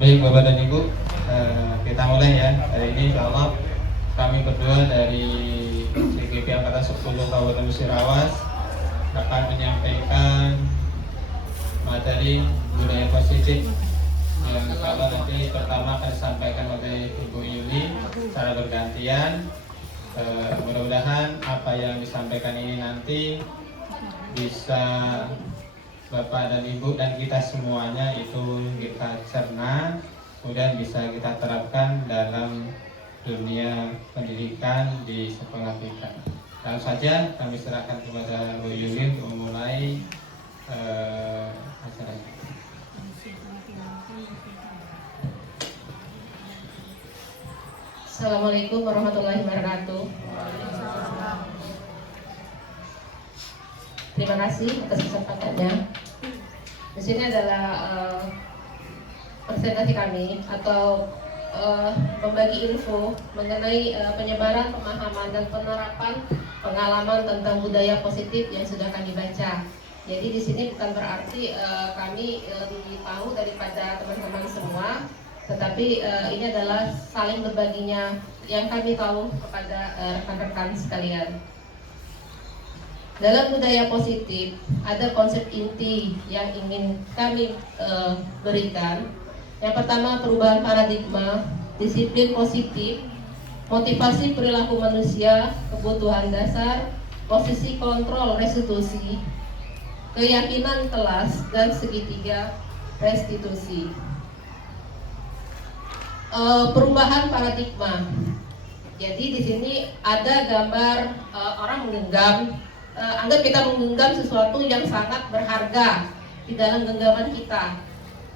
Baik Bapak dan Ibu, kita mulai ya. Hari ini insya Allah kami berdua dari CGP Angkatan 10 Kabupaten Musirawas akan menyampaikan materi budaya positif yang insya Allah nanti pertama akan disampaikan oleh Ibu Yuli secara bergantian. Mudah-mudahan apa yang disampaikan ini nanti bisa Bapak dan Ibu dan kita semuanya itu kita cerna, kemudian bisa kita terapkan dalam dunia pendidikan di sekolah kita. Langsung saja kami serahkan kepada Bu Yuli untuk memulai acaranya. Assalamualaikum warahmatullahi wabarakatuh. Terima kasih atas kesempatannya. Di sini adalah presentasi kami atau membagi info mengenai penyebaran pemahaman dan penerapan pengalaman tentang budaya positif yang sudah kami baca. Jadi di sini bukan berarti kami lebih tahu daripada teman-teman semua, tetapi ini adalah saling berbaginya yang kami tahu kepada rekan-rekan sekalian. Dalam budaya positif ada konsep inti yang ingin kami berikan. Yang pertama, perubahan paradigma, disiplin positif, motivasi perilaku manusia, kebutuhan dasar, posisi kontrol restitusi, keyakinan kelas, dan segitiga restitusi. Perubahan paradigma. Jadi di sini ada gambar orang menggenggam. Anggap kita menggenggam sesuatu yang sangat berharga di dalam genggaman kita.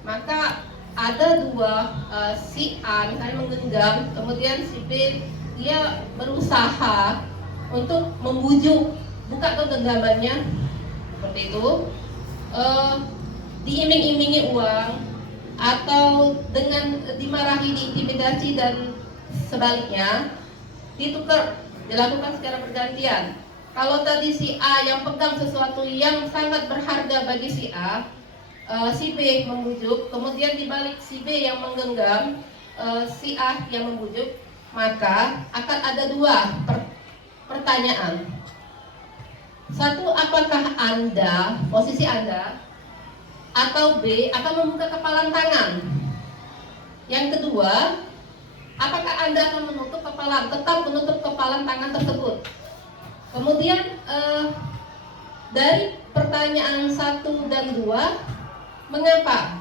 Maka ada dua, si A misalnya menggenggam, kemudian si B dia berusaha untuk membujuk, buka tuh genggamannya seperti itu, diiming-imingi uang atau dengan dimarahi, diintimidasi dan sebaliknya, ditukar, dilakukan secara bergantian. Kalau tadi si A yang pegang sesuatu yang sangat berharga bagi si A, si B membujuk, kemudian dibalik si B yang menggenggam, si A yang membujuk, maka akan ada dua pertanyaan. Satu, apakah Anda, posisi Anda, atau B akan membuka kepalan tangan? Yang kedua, apakah Anda akan tetap menutup kepalan tangan tersebut? Kemudian dari pertanyaan 1 dan 2, mengapa?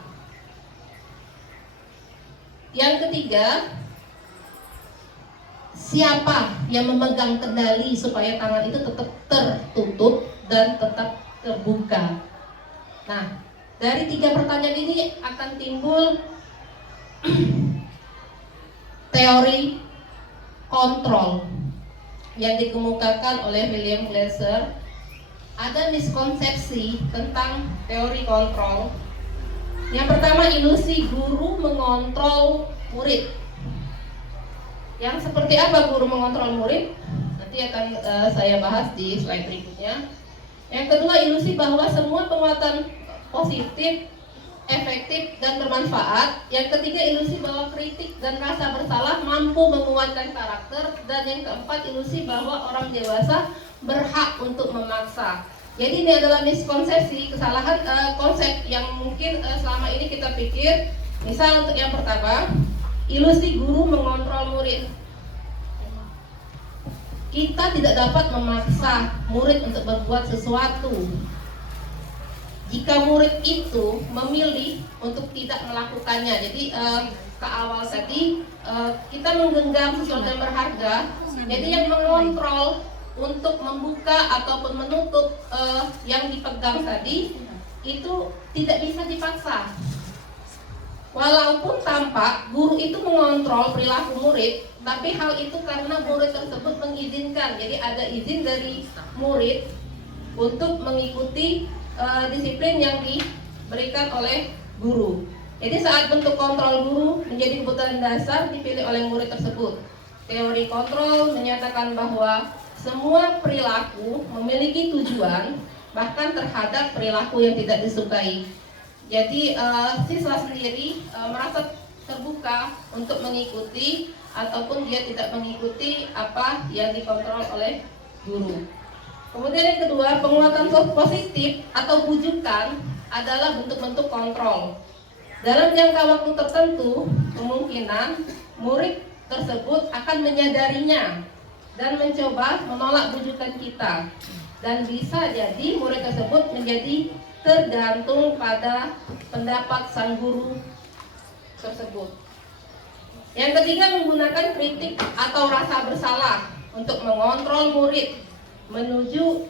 Yang ketiga, siapa yang memegang kendali supaya tangan itu tetap tertutup dan tetap terbuka? Nah, dari 3 pertanyaan ini akan timbul teori kontrol yang dikemukakan oleh William Glasser. Ada miskonsepsi tentang teori kontrol. Yang pertama, ilusi guru mengontrol murid. Yang seperti apa guru mengontrol murid? Nanti akan saya bahas di slide berikutnya. Yang kedua, ilusi bahwa semua penguatan positif, efektif, dan bermanfaat. Yang ketiga, ilusi bahwa kritik dan rasa bersalah mampu menguatkan karakter. Dan yang keempat, ilusi bahwa orang dewasa berhak untuk memaksa. Jadi ini adalah miskonsepsi, kesalahan konsep yang mungkin selama ini kita pikir. Misal untuk yang pertama, ilusi guru mengontrol murid. Kita tidak dapat memaksa murid untuk berbuat sesuatu. Jika murid itu memilih untuk tidak melakukannya. Jadi ke awal tadi kita menggenggam sesuatu yang berharga. Jadi yang mengontrol untuk membuka ataupun menutup yang dipegang tadi itu tidak bisa dipaksa. Walaupun tampak guru itu mengontrol perilaku murid, tapi hal itu karena murid tersebut mengizinkan. Jadi ada izin dari murid untuk mengikuti disiplin yang diberikan oleh guru. Jadi saat bentuk kontrol guru menjadi kebutuhan dasar dipilih oleh murid tersebut. Teori kontrol menyatakan bahwa semua perilaku memiliki tujuan, bahkan terhadap perilaku yang tidak disukai. Jadi siswa sendiri merasa terbuka untuk mengikuti ataupun dia tidak mengikuti apa yang dikontrol oleh guru. Kemudian yang kedua, penguatan positif atau bujukan adalah bentuk-bentuk kontrol. Dalam jangka waktu tertentu, kemungkinan murid tersebut akan menyadarinya dan mencoba menolak bujukan kita. Dan bisa jadi murid tersebut menjadi tergantung pada pendapat sang guru tersebut. Yang ketiga, menggunakan kritik atau rasa bersalah untuk mengontrol murid menuju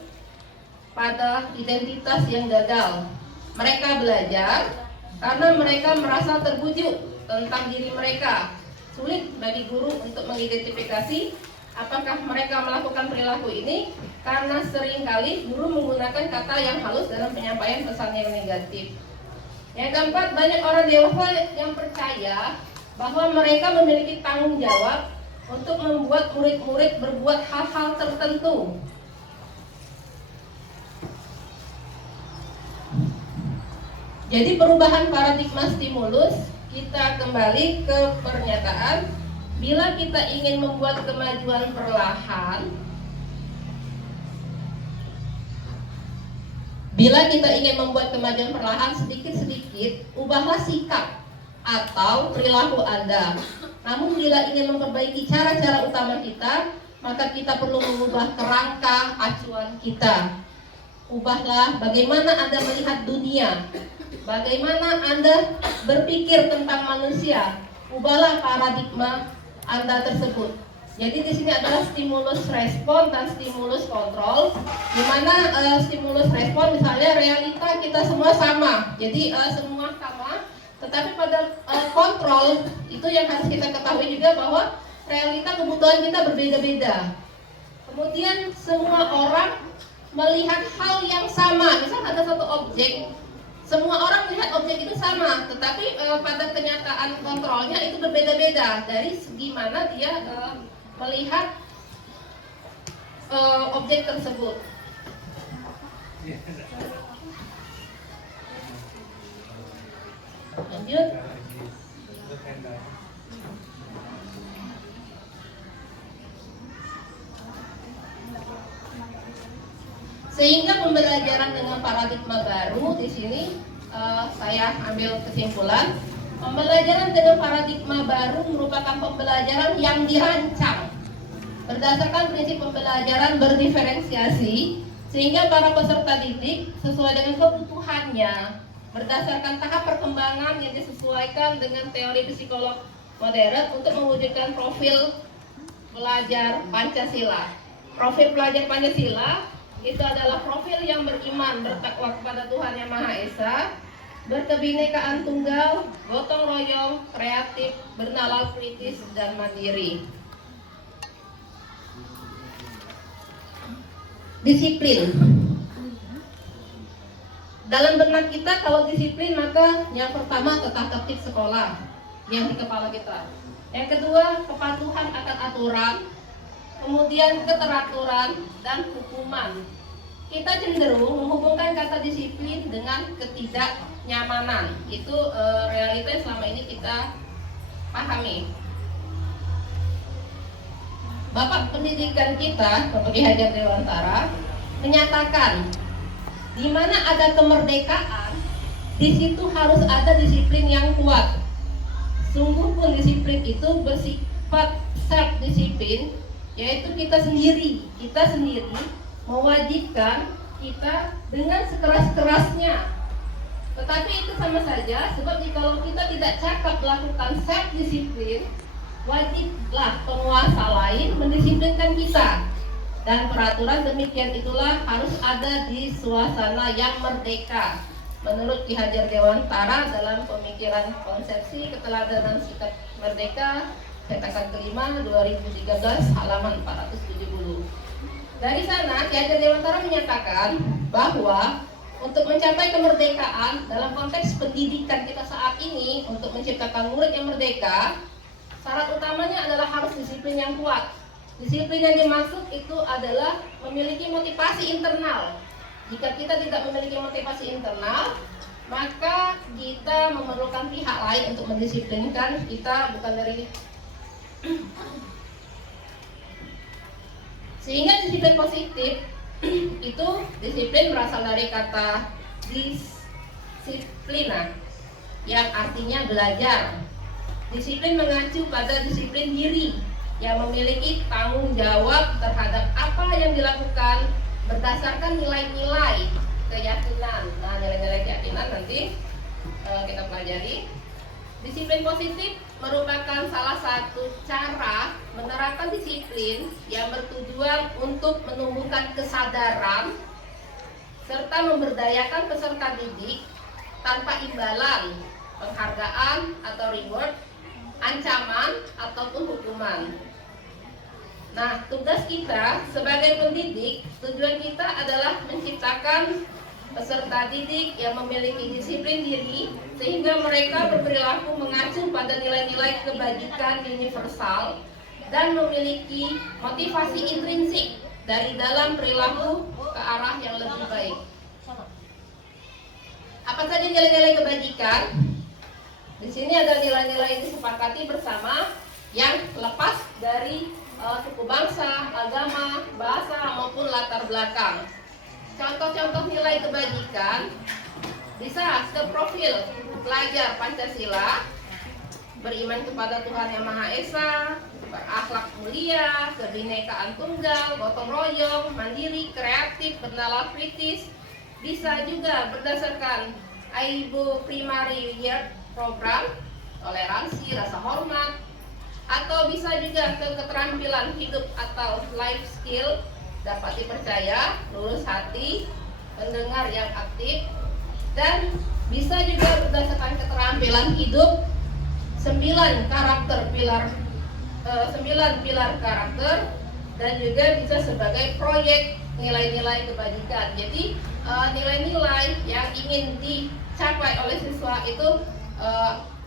pada identitas yang gagal. Mereka belajar karena mereka merasa terbujuk tentang diri mereka. Sulit bagi guru untuk mengidentifikasi apakah mereka melakukan perilaku ini karena seringkali guru menggunakan kata yang halus dalam penyampaian pesan yang negatif. Yang keempat, banyak orang dewasa yang percaya bahwa mereka memiliki tanggung jawab untuk membuat murid-murid berbuat hal-hal tertentu. Jadi perubahan paradigma stimulus, kita kembali ke pernyataan, bila kita ingin membuat kemajuan perlahan, sedikit-sedikit, ubahlah sikap atau perilaku Anda. Namun bila ingin memperbaiki cara-cara utama kita, maka kita perlu mengubah kerangka acuan kita. Ubahlah bagaimana Anda melihat dunia, bagaimana Anda berpikir tentang manusia. Ubahlah paradigma Anda tersebut. Jadi di sini adalah stimulus respon dan stimulus kontrol. Di mana stimulus respon misalnya realita kita semua sama. Jadi semua sama. Tetapi pada kontrol itu yang harus kita ketahui juga bahwa realita kebutuhan kita berbeda-beda. Kemudian semua orang melihat hal yang sama. Misal ada satu objek, semua orang melihat objek itu sama, tetapi pada kenyataan kontrolnya itu berbeda-beda dari segi mana dia melihat objek tersebut. Lanjut. Sehingga pembelajaran dengan paradigma baru di sini saya ambil kesimpulan, pembelajaran dengan paradigma baru merupakan pembelajaran yang dirancang berdasarkan prinsip pembelajaran berdiferensiasi, sehingga para peserta didik sesuai dengan kebutuhannya berdasarkan tahap perkembangan yang disesuaikan dengan teori psikolog modern untuk mewujudkan profil pelajar Pancasila. Profil pelajar Pancasila itu adalah profil yang beriman, bertakwa kepada Tuhan Yang Maha Esa, berkebinekaan tunggal, gotong royong, kreatif, bernalar kritis, dan mandiri. Disiplin. Dalam benak kita kalau disiplin, maka yang pertama tata tertib sekolah yang di kepala kita. Yang kedua, kepatuhan akan aturan, kemudian keteraturan dan hukuman. Kita cenderung menghubungkan kata disiplin dengan ketidaknyamanan. Itu realita yang selama ini kita pahami. Bapak pendidikan kita, Bapak Ki Hajar Dewantara, menyatakan di mana ada kemerdekaan, di situ harus ada disiplin yang kuat. Sungguh pun disiplin itu bersifat self disiplin, yaitu kita sendiri mewajibkan kita dengan sekeras-kerasnya. Tetapi itu sama saja, sebab kalau kita tidak cakap melakukan self disiplin, wajiblah penguasa lain mendisiplinkan kita. Dan peraturan demikian itulah harus ada di suasana yang merdeka. Menurut Ki Hajar Dewantara dalam pemikiran konsepsi keteladanan sikap merdeka cetakan kelima 2013 halaman 470. Dari sana Ki Hajar Dewantara menyatakan bahwa untuk mencapai kemerdekaan dalam konteks pendidikan kita saat ini, untuk menciptakan murid yang merdeka, syarat utamanya adalah harus disiplin yang kuat. Disiplin yang dimaksud itu adalah memiliki motivasi internal. Jika kita tidak memiliki motivasi internal, maka kita memerlukan pihak lain untuk mendisiplinkan kita, bukan dari sehingga disiplin positif itu disiplin berasal dari kata disiplina yang artinya belajar. Disiplin mengacu pada disiplin diri yang memiliki tanggung jawab terhadap apa yang dilakukan berdasarkan nilai-nilai keyakinan. Nah, nilai-nilai keyakinan nanti kita pelajari. Disiplin positif merupakan salah satu cara menerapkan disiplin yang bertujuan untuk menumbuhkan kesadaran serta memberdayakan peserta didik tanpa imbalan, penghargaan atau reward, ancaman ataupun hukuman. Nah, tugas kita sebagai pendidik, tujuan kita adalah menciptakan peserta didik yang memiliki disiplin diri sehingga mereka berperilaku mengacu pada nilai-nilai kebajikan universal dan memiliki motivasi intrinsik dari dalam perilaku ke arah yang lebih baik. Apa saja nilai-nilai kebajikan? Di sini ada nilai-nilai yang disepakati bersama yang lepas dari suku bangsa, agama, bahasa maupun latar belakang. Contoh-contoh nilai kebajikan bisa ke profil pelajar Pancasila, beriman kepada Tuhan Yang Maha Esa, berakhlak mulia, kebinekaan tunggal, gotong royong, mandiri, kreatif, bernalar kritis. Bisa juga berdasarkan AIBO Primary Year Program, toleransi, rasa hormat, atau bisa juga ke keterampilan hidup atau life skill, dapat dipercaya, lurus hati, pendengar yang aktif, dan bisa juga berdasarkan keterampilan hidup 9 pilar karakter, dan juga bisa sebagai proyek nilai-nilai kebajikan. Jadi nilai-nilai yang ingin dicapai oleh siswa itu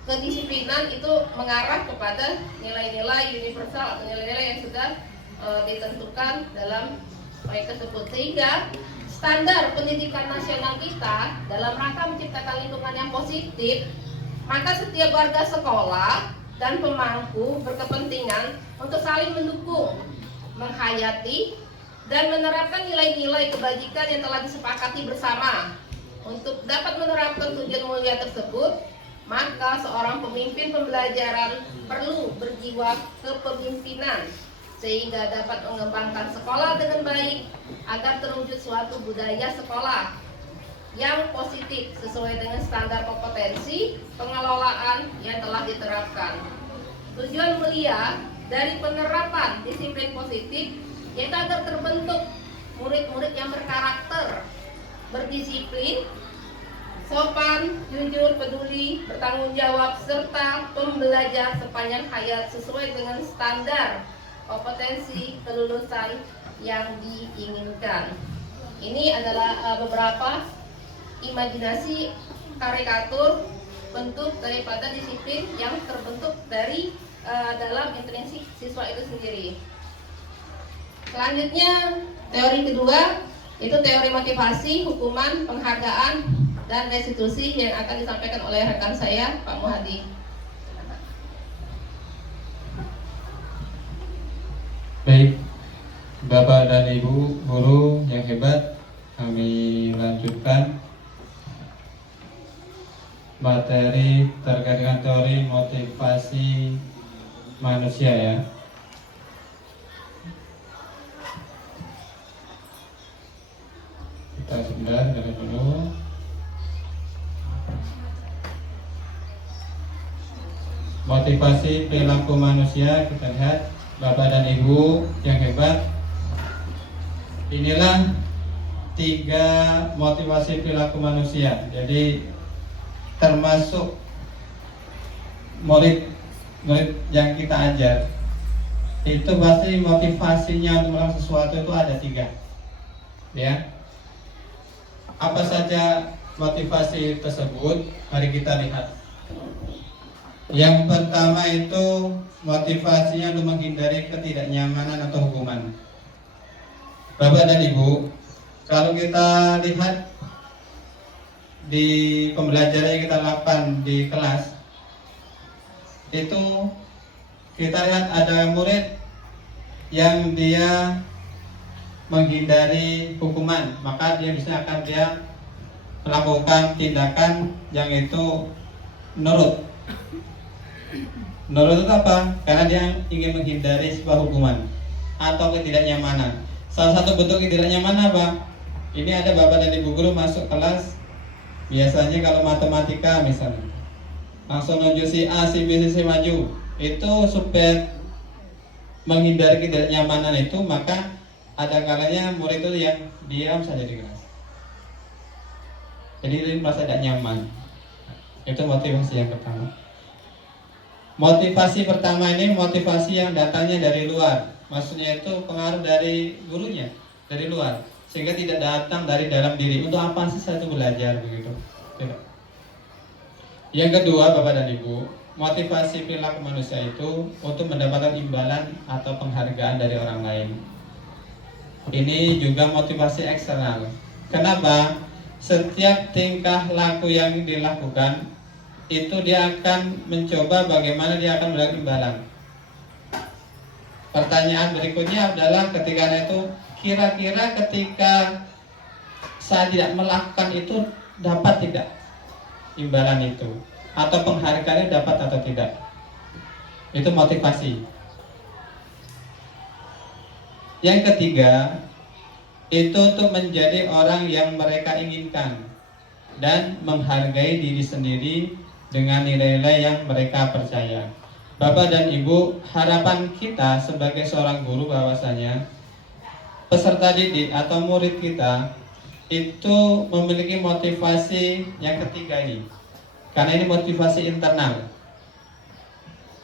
kedisiplinan itu mengarah kepada nilai-nilai universal atau nilai-nilai yang sudah ditentukan dalam proyek tersebut, sehingga standar pendidikan nasional kita dalam rangka menciptakan lingkungan yang positif, maka setiap warga sekolah dan pemangku berkepentingan untuk saling mendukung, menghayati, dan menerapkan nilai-nilai kebajikan yang telah disepakati bersama. Untuk dapat menerapkan tujuan mulia tersebut, maka seorang pemimpin pembelajaran perlu berjiwa kepemimpinan sehingga dapat mengembangkan sekolah dengan baik agar terwujud suatu budaya sekolah yang positif sesuai dengan standar kompetensi pengelolaan yang telah diterapkan. Tujuan mulia dari penerapan disiplin positif yaitu agar terbentuk murid-murid yang berkarakter, berdisiplin, sopan, jujur, peduli, bertanggung jawab, serta pembelajar sepanjang hayat sesuai dengan standar kompetensi kelulusan yang diinginkan. Ini adalah beberapa imajinasi karikatur bentuk daripada disiplin yang terbentuk dari dalam intrinsik siswa itu sendiri. Selanjutnya teori kedua itu teori motivasi, hukuman, penghargaan, dan restitusi yang akan disampaikan oleh rekan saya Pak Muhadi. Baik, Bapak dan Ibu guru yang hebat, kami lanjutkan materi terkait dengan teori motivasi manusia ya. Kita sebentar dari dulu. Motivasi perilaku manusia, kita lihat Bapak dan Ibu yang hebat. Inilah 3 motivasi perilaku manusia. Jadi termasuk murid yang kita ajar itu pasti motivasinya untuk melakukan sesuatu itu ada 3, ya. Apa saja motivasi tersebut? Mari kita lihat. Yang pertama itu motivasinya untuk menghindari ketidaknyamanan atau hukuman. Bapak dan Ibu, kalau kita lihat di pembelajaran yang kita lakukan di kelas itu kita lihat ada murid yang dia menghindari hukuman, maka dia melakukan tindakan yang itu nurut. Nurut itu apa? Karena dia ingin menghindari sebuah hukuman atau ketidaknyamanan. Salah satu bentuk ketidaknyamanan apa? Ini ada bapak dan ibu guru masuk kelas, biasanya kalau matematika misalnya langsung nunjuk si A, si B, si C maju. Itu supaya menghindari ketidaknyamanan itu, maka ada kalanya murid itu yang diam saja di kelas. Jadi dia merasa tidak nyaman. Itu motivasi yang pertama. Motivasi pertama ini motivasi yang datangnya dari luar. Maksudnya itu pengaruh dari gurunya, dari luar, sehingga tidak datang dari dalam diri. Untuk apa sih saya itu belajar begitu? Tidak. Yang kedua, Bapak dan Ibu, motivasi perilaku manusia itu untuk mendapatkan imbalan atau penghargaan dari orang lain. Ini juga motivasi eksternal. Kenapa? Setiap tingkah laku yang dilakukan itu dia akan mencoba bagaimana dia akan mendapatkan imbalan. Pertanyaan berikutnya adalah ketika itu, kira-kira ketika saya tidak melakukan itu dapat tidak imbalan itu, atau penghargaannya dapat atau tidak? Itu motivasi. Yang ketiga, itu untuk menjadi orang yang mereka inginkan dan menghargai diri sendiri dengan nilai-nilai yang mereka percaya. Bapak dan Ibu, harapan kita sebagai seorang guru bahwasanya peserta didik atau murid kita itu memiliki motivasi yang ketiga ini, karena ini motivasi internal.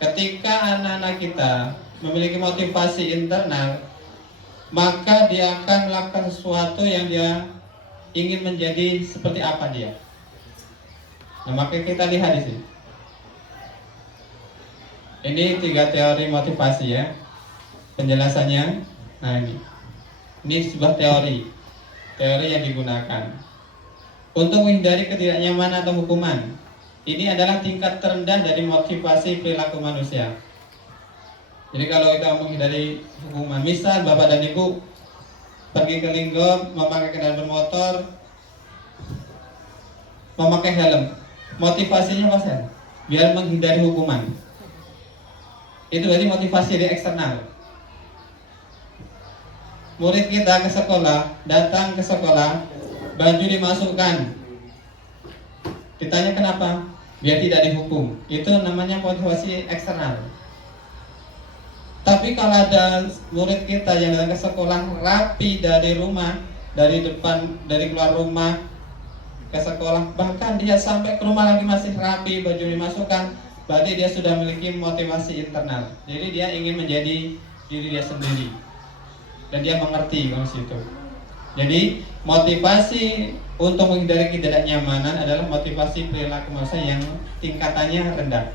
Ketika anak-anak kita memiliki motivasi internal, maka dia akan melakukan sesuatu yang dia ingin menjadi seperti apa dia. Nah, maka kita lihat di sini. Ini 3 teori motivasi ya. Penjelasannya, nah ini sebuah teori yang digunakan untuk menghindari ketidaknyamanan atau hukuman. Ini adalah tingkat terendah dari motivasi perilaku manusia. Jadi kalau kita menghindari hukuman, misal Bapak dan Ibu pergi ke Linggo memakai kendaraan bermotor, memakai helm, motivasinya apa sih? Biar menghindari hukuman. Itu berarti motivasi dari eksternal. Murid kita ke sekolah, datang ke sekolah, baju dimasukkan. Ditanya kenapa? Biar tidak dihukum. Itu namanya motivasi eksternal. Tapi kalau ada murid kita yang datang ke sekolah rapi dari rumah, dari depan, dari keluar rumah ke sekolah, bahkan dia sampai ke rumah lagi masih rapi, baju dimasukkan, berarti dia sudah memiliki motivasi internal. Jadi dia ingin menjadi diri dia sendiri dan dia mengerti kalau situ. Jadi motivasi untuk menghindari ketidaknyamanan adalah motivasi perilaku manusia yang tingkatannya rendah.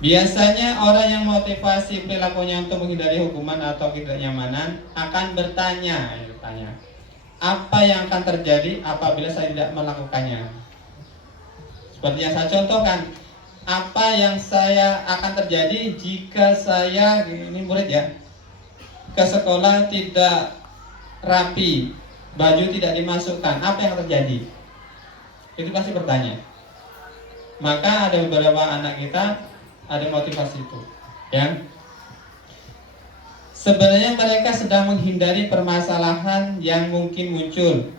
Biasanya orang yang motivasi perilakunya untuk menghindari hukuman atau ketidaknyamanan akan bertanya, apa yang akan terjadi apabila saya tidak melakukannya? Seperti yang saya contohkan, apa yang saya akan terjadi jika saya, ini murid ya, ke sekolah tidak rapi, baju tidak dimasukkan, apa yang terjadi? Itu pasti bertanya. Maka ada beberapa anak kita ada motivasi itu, ya. Sebenarnya mereka sedang menghindari permasalahan yang mungkin muncul,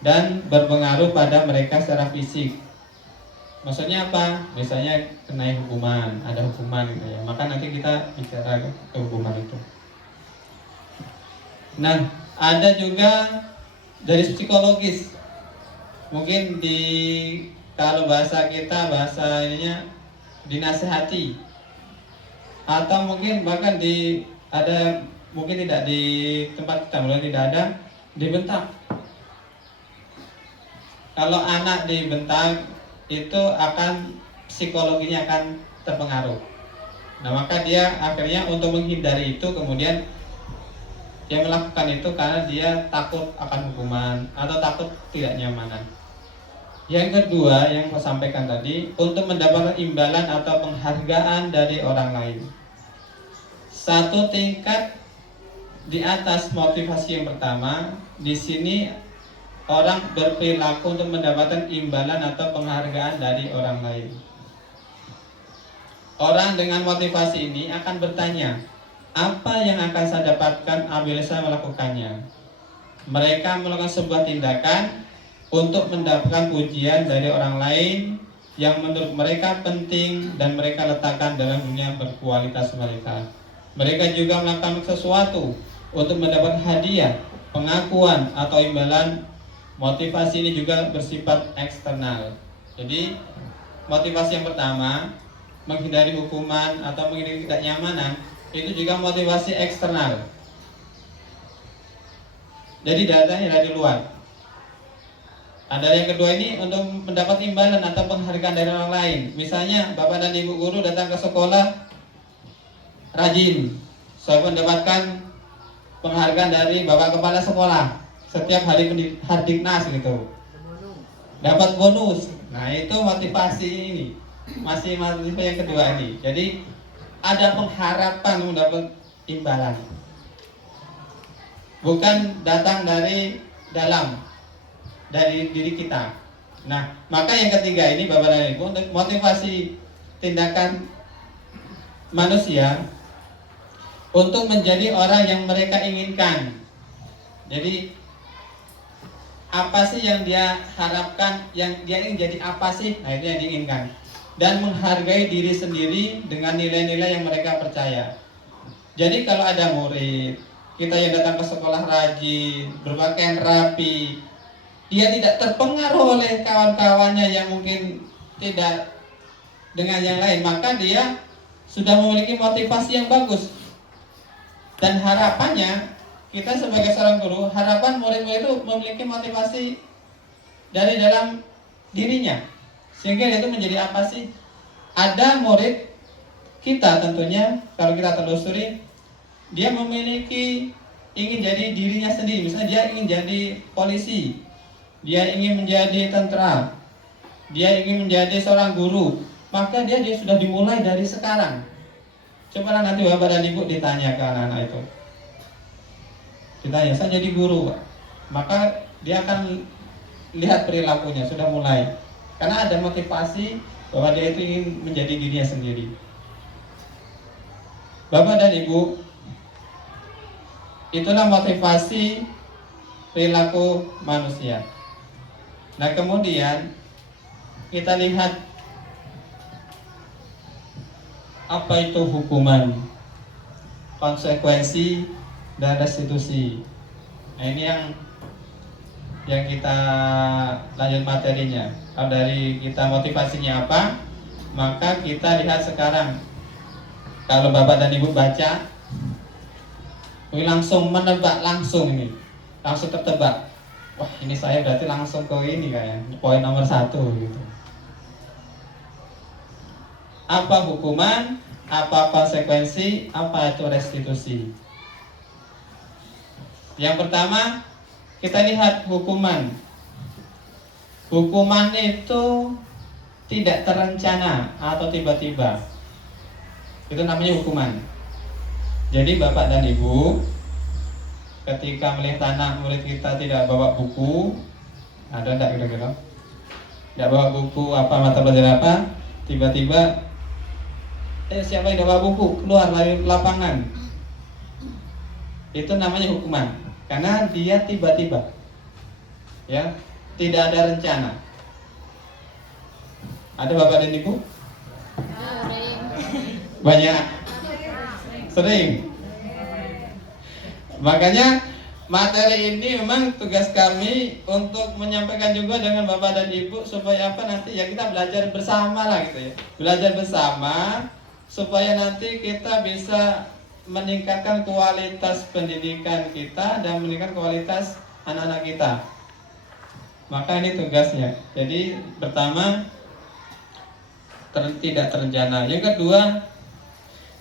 dan berpengaruh pada mereka secara fisik. Maksudnya apa? Misalnya kena hukuman, ada hukuman gitu ya. Maka nanti kita bicara ke hukuman itu. Nah, ada juga dari psikologis. Mungkin kalau bahasa kita, bahasa ininya dinasehati, atau mungkin bahkan mungkin tidak di tempat kita, mulai tidak ada, dibentak. Kalau anak dibentak itu akan psikologinya akan terpengaruh. Nah, maka dia akhirnya untuk menghindari itu kemudian dia melakukan itu karena dia takut akan hukuman atau takut tidak nyamanan. Yang kedua yang saya sampaikan tadi, untuk mendapatkan imbalan atau penghargaan dari orang lain. Satu tingkat di atas motivasi yang pertama, di sini orang berperilaku untuk mendapatkan imbalan atau penghargaan dari orang lain. Orang dengan motivasi ini akan bertanya, apa yang akan saya dapatkan apabila saya melakukannya? Mereka melakukan sebuah tindakan untuk mendapatkan pujian dari orang lain yang menurut mereka penting dan mereka letakkan dalam dunia berkualitas mereka. Mereka juga melakukan sesuatu untuk mendapat hadiah, pengakuan atau imbalan. Motivasi ini juga bersifat eksternal. Jadi motivasi yang pertama, menghindari hukuman atau menghindari ketidaknyamanan, itu juga motivasi eksternal. Jadi datanya dari luar. Ada yang kedua ini untuk mendapat imbalan atau penghargaan dari orang lain. Misalnya Bapak dan Ibu guru datang ke sekolah rajin, saya mendapatkan penghargaan dari Bapak Kepala Sekolah. Setiap hari Hardiknas gitu, dapat bonus. Nah itu motivasi ini, masih motivasi yang kedua ini. Jadi ada pengharapan mendapat imbalan, bukan datang dari dalam, dari diri kita. Nah maka yang ketiga ini Bapak dan Ibu, untuk motivasi tindakan manusia untuk menjadi orang yang mereka inginkan. Jadi apa sih yang dia harapkan, yang dia ingin jadi apa sih? Nah itu yang diinginkan. Dan menghargai diri sendiri dengan nilai-nilai yang mereka percaya. Jadi kalau ada murid kita yang datang ke sekolah rajin, berpakaian rapi, dia tidak terpengaruh oleh kawan-kawannya yang mungkin tidak dengan yang lain, maka dia sudah memiliki motivasi yang bagus. Dan harapannya, kita sebagai seorang guru, harapan murid-murid itu memiliki motivasi dari dalam dirinya, sehingga dia itu menjadi apa sih? Ada murid kita tentunya, kalau kita telusuri, dia memiliki ingin jadi dirinya sendiri. Misalnya dia ingin jadi polisi, dia ingin menjadi tentara, dia ingin menjadi seorang guru, maka dia sudah dimulai dari sekarang. Coba nanti Bapak dan Ibu ditanya ke anak-anak itu, ditanya, saya jadi guru, maka dia akan lihat perilakunya sudah mulai, karena ada motivasi bahwa dia itu ingin menjadi dirinya sendiri. Bapak dan Ibu, itulah motivasi perilaku manusia. Nah kemudian kita lihat apa itu hukuman, konsekuensi, dan restitusi. Nah ini yang kita lanjut materinya. Kalau dari kita motivasinya apa, maka kita lihat sekarang. Kalau Bapak dan Ibu baca, ini langsung menebak, langsung tertebak. Wah ini saya berarti langsung ke ini kayak poin nomor 1 gitu. Apa hukuman, apa konsekuensi, apa itu restitusi. Yang pertama, kita lihat hukuman. Hukuman itu tidak terencana atau tiba-tiba. Itu namanya hukuman. Jadi Bapak dan Ibu, ketika melihat anak murid kita tidak bawa buku, ada enggak kira-kira? Tidak bawa buku apa, mata pelajaran apa, tiba-tiba siapa yang tidak bawa buku, keluar dari lapangan. Itu namanya hukuman. Karena dia tiba-tiba, ya, tidak ada rencana. Ada Bapak dan Ibu? Banyak, sering. Makanya materi ini memang tugas kami untuk menyampaikan juga dengan Bapak dan Ibu supaya apa nanti ya kita belajar bersama lah gitu ya, belajar bersama supaya nanti kita bisa meningkatkan kualitas pendidikan kita dan meningkatkan kualitas anak-anak kita. Maka ini tugasnya. Jadi pertama tidak terencana. Yang kedua,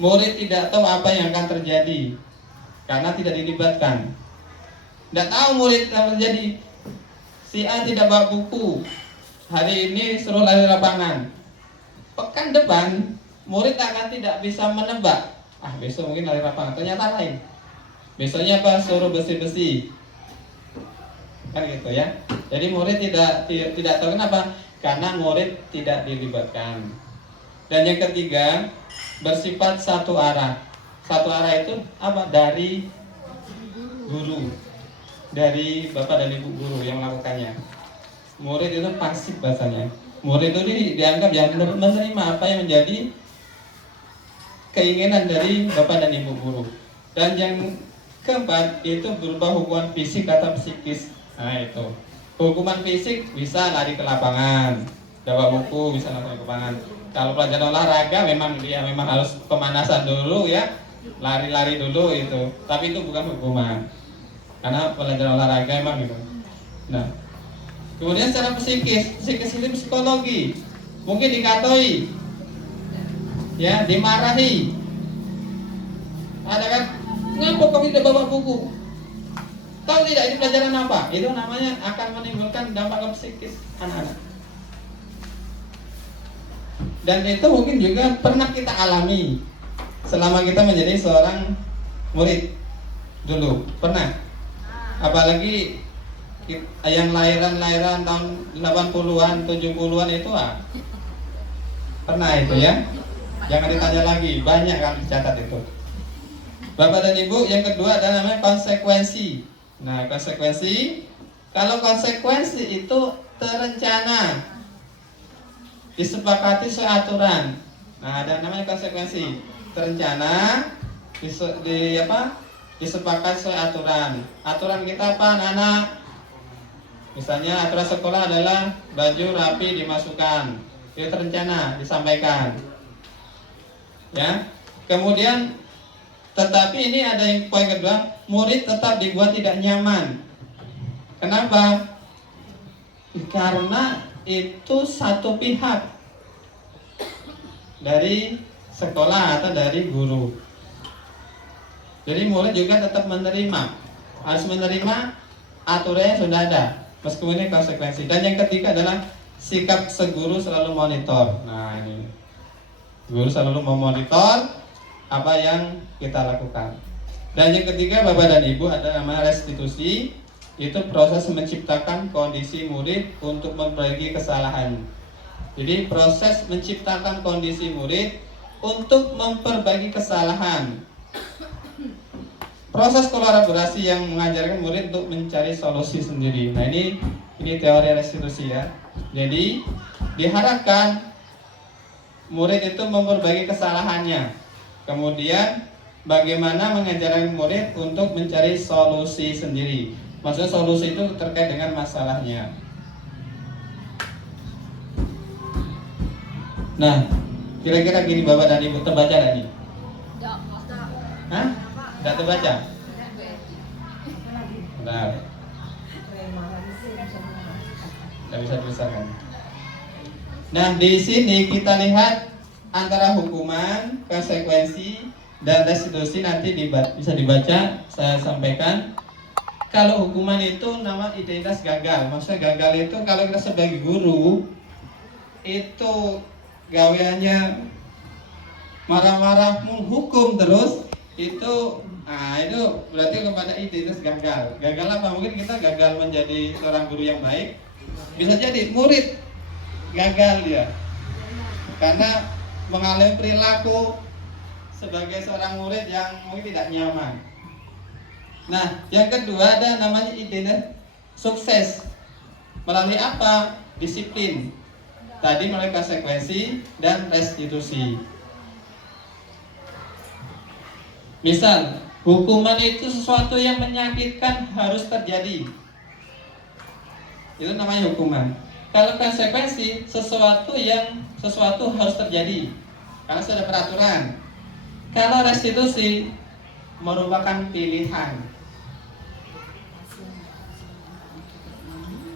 murid tidak tahu apa yang akan terjadi karena tidak dilibatkan. Tidak tahu murid yang terjadi. Si A tidak bawa buku, hari ini suruh lari lapangan, pekan depan murid akan tidak bisa menebak, besok mungkin lari lapangan, ternyata lain. Besoknya apa? Suruh besi-besi, kan gitu ya. Jadi murid tidak tahu kenapa, karena murid tidak dilibatkan. Dan yang ketiga, bersifat satu arah. Satu arah itu apa? Dari guru, dari bapak dan ibu guru yang melakukannya. Murid itu pasif bahasanya. Murid itu dianggap yang menerima apa yang menjadi keinginan dari bapak dan ibu guru. Dan yang keempat itu berupa hukuman fisik atau psikis. Nah itu, hukuman fisik bisa lari ke lapangan, bawa buku bisa lari ke lapangan. Kalau pelajaran olahraga memang harus pemanasan dulu ya, lari-lari dulu itu. Tapi itu bukan hukuman, karena pelajaran olahraga memang gitu. Nah, kemudian secara psikis itu psikologi, mungkin dikatoi, ya, dimarahi. Ada kan, ngapa kau tidak bawa buku? Tahu tidak ini pelajaran apa? Itu namanya akan menimbulkan dampak ke psikis anak-anak. Dan itu mungkin juga pernah kita alami selama kita menjadi seorang murid dulu, pernah. Apalagi yang lahiran tahun 80-an, 70-an itu pernah itu ya. Jangan ditanya lagi, banyak kan dicatat itu. Bapak dan Ibu, yang kedua adalah namanya konsekuensi. Nah, konsekuensi, kalau konsekuensi itu terencana, disepakati sesuai aturan. Nah, ada namanya konsekuensi terencana, disepakati sesuai aturan. Aturan kita apa, anak-anak? Misalnya aturan sekolah adalah baju rapi dimasukkan, itu terencana, disampaikan. Ya, kemudian tetapi ini ada yang poin kedua, murid tetap dibuat tidak nyaman. Kenapa? Karena itu satu pihak dari sekolah atau dari guru. Jadi murid juga tetap harus menerima aturan yang sudah ada, meskipun ini konsekuensi. Dan yang ketiga adalah sikap seguru selalu monitor. Nah ini, guru selalu memonitor apa yang kita lakukan. Dan yang ketiga Bapak dan Ibu ada namanya restitusi. Itu proses menciptakan kondisi murid untuk memperbaiki kesalahan. Jadi proses menciptakan kondisi murid untuk memperbaiki kesalahan. Proses kolaborasi yang mengajarkan murid untuk mencari solusi sendiri. Nah ini teori restitusi ya. Jadi diharapkan murid itu memperbaiki kesalahannya. Kemudian bagaimana mengajarkan murid untuk mencari solusi sendiri. Maksudnya solusi itu terkait dengan masalahnya. Nah, kira-kira gini Bapak dan Ibu, terbaca gak nih? Hah? Tidak terbaca? Benar. Tidak bisa dibesarkan. Nah, di sini kita lihat antara hukuman, konsekuensi, dan restitusi nanti bisa dibaca, saya sampaikan. Kalau hukuman itu nama identitas gagal. Maksudnya gagal itu kalau kita sebagai guru itu gaweannya marah-marah menghukum terus, itu berarti kepada identitas gagal. Gagal apa? Mungkin kita gagal menjadi seorang guru yang baik. Bisa jadi murid gagal dia karena mengalami perilaku sebagai seorang murid yang mungkin tidak nyaman. Nah, yang kedua ada namanya identitas sukses. Melalui apa? Disiplin. Tadi melalui konsekuensi dan restitusi. Misal, hukuman itu sesuatu yang menyakitkan harus terjadi. Itu namanya hukuman. Kalau konsekuensi sesuatu harus terjadi karena sudah peraturan. Kalau restitusi merupakan pilihan.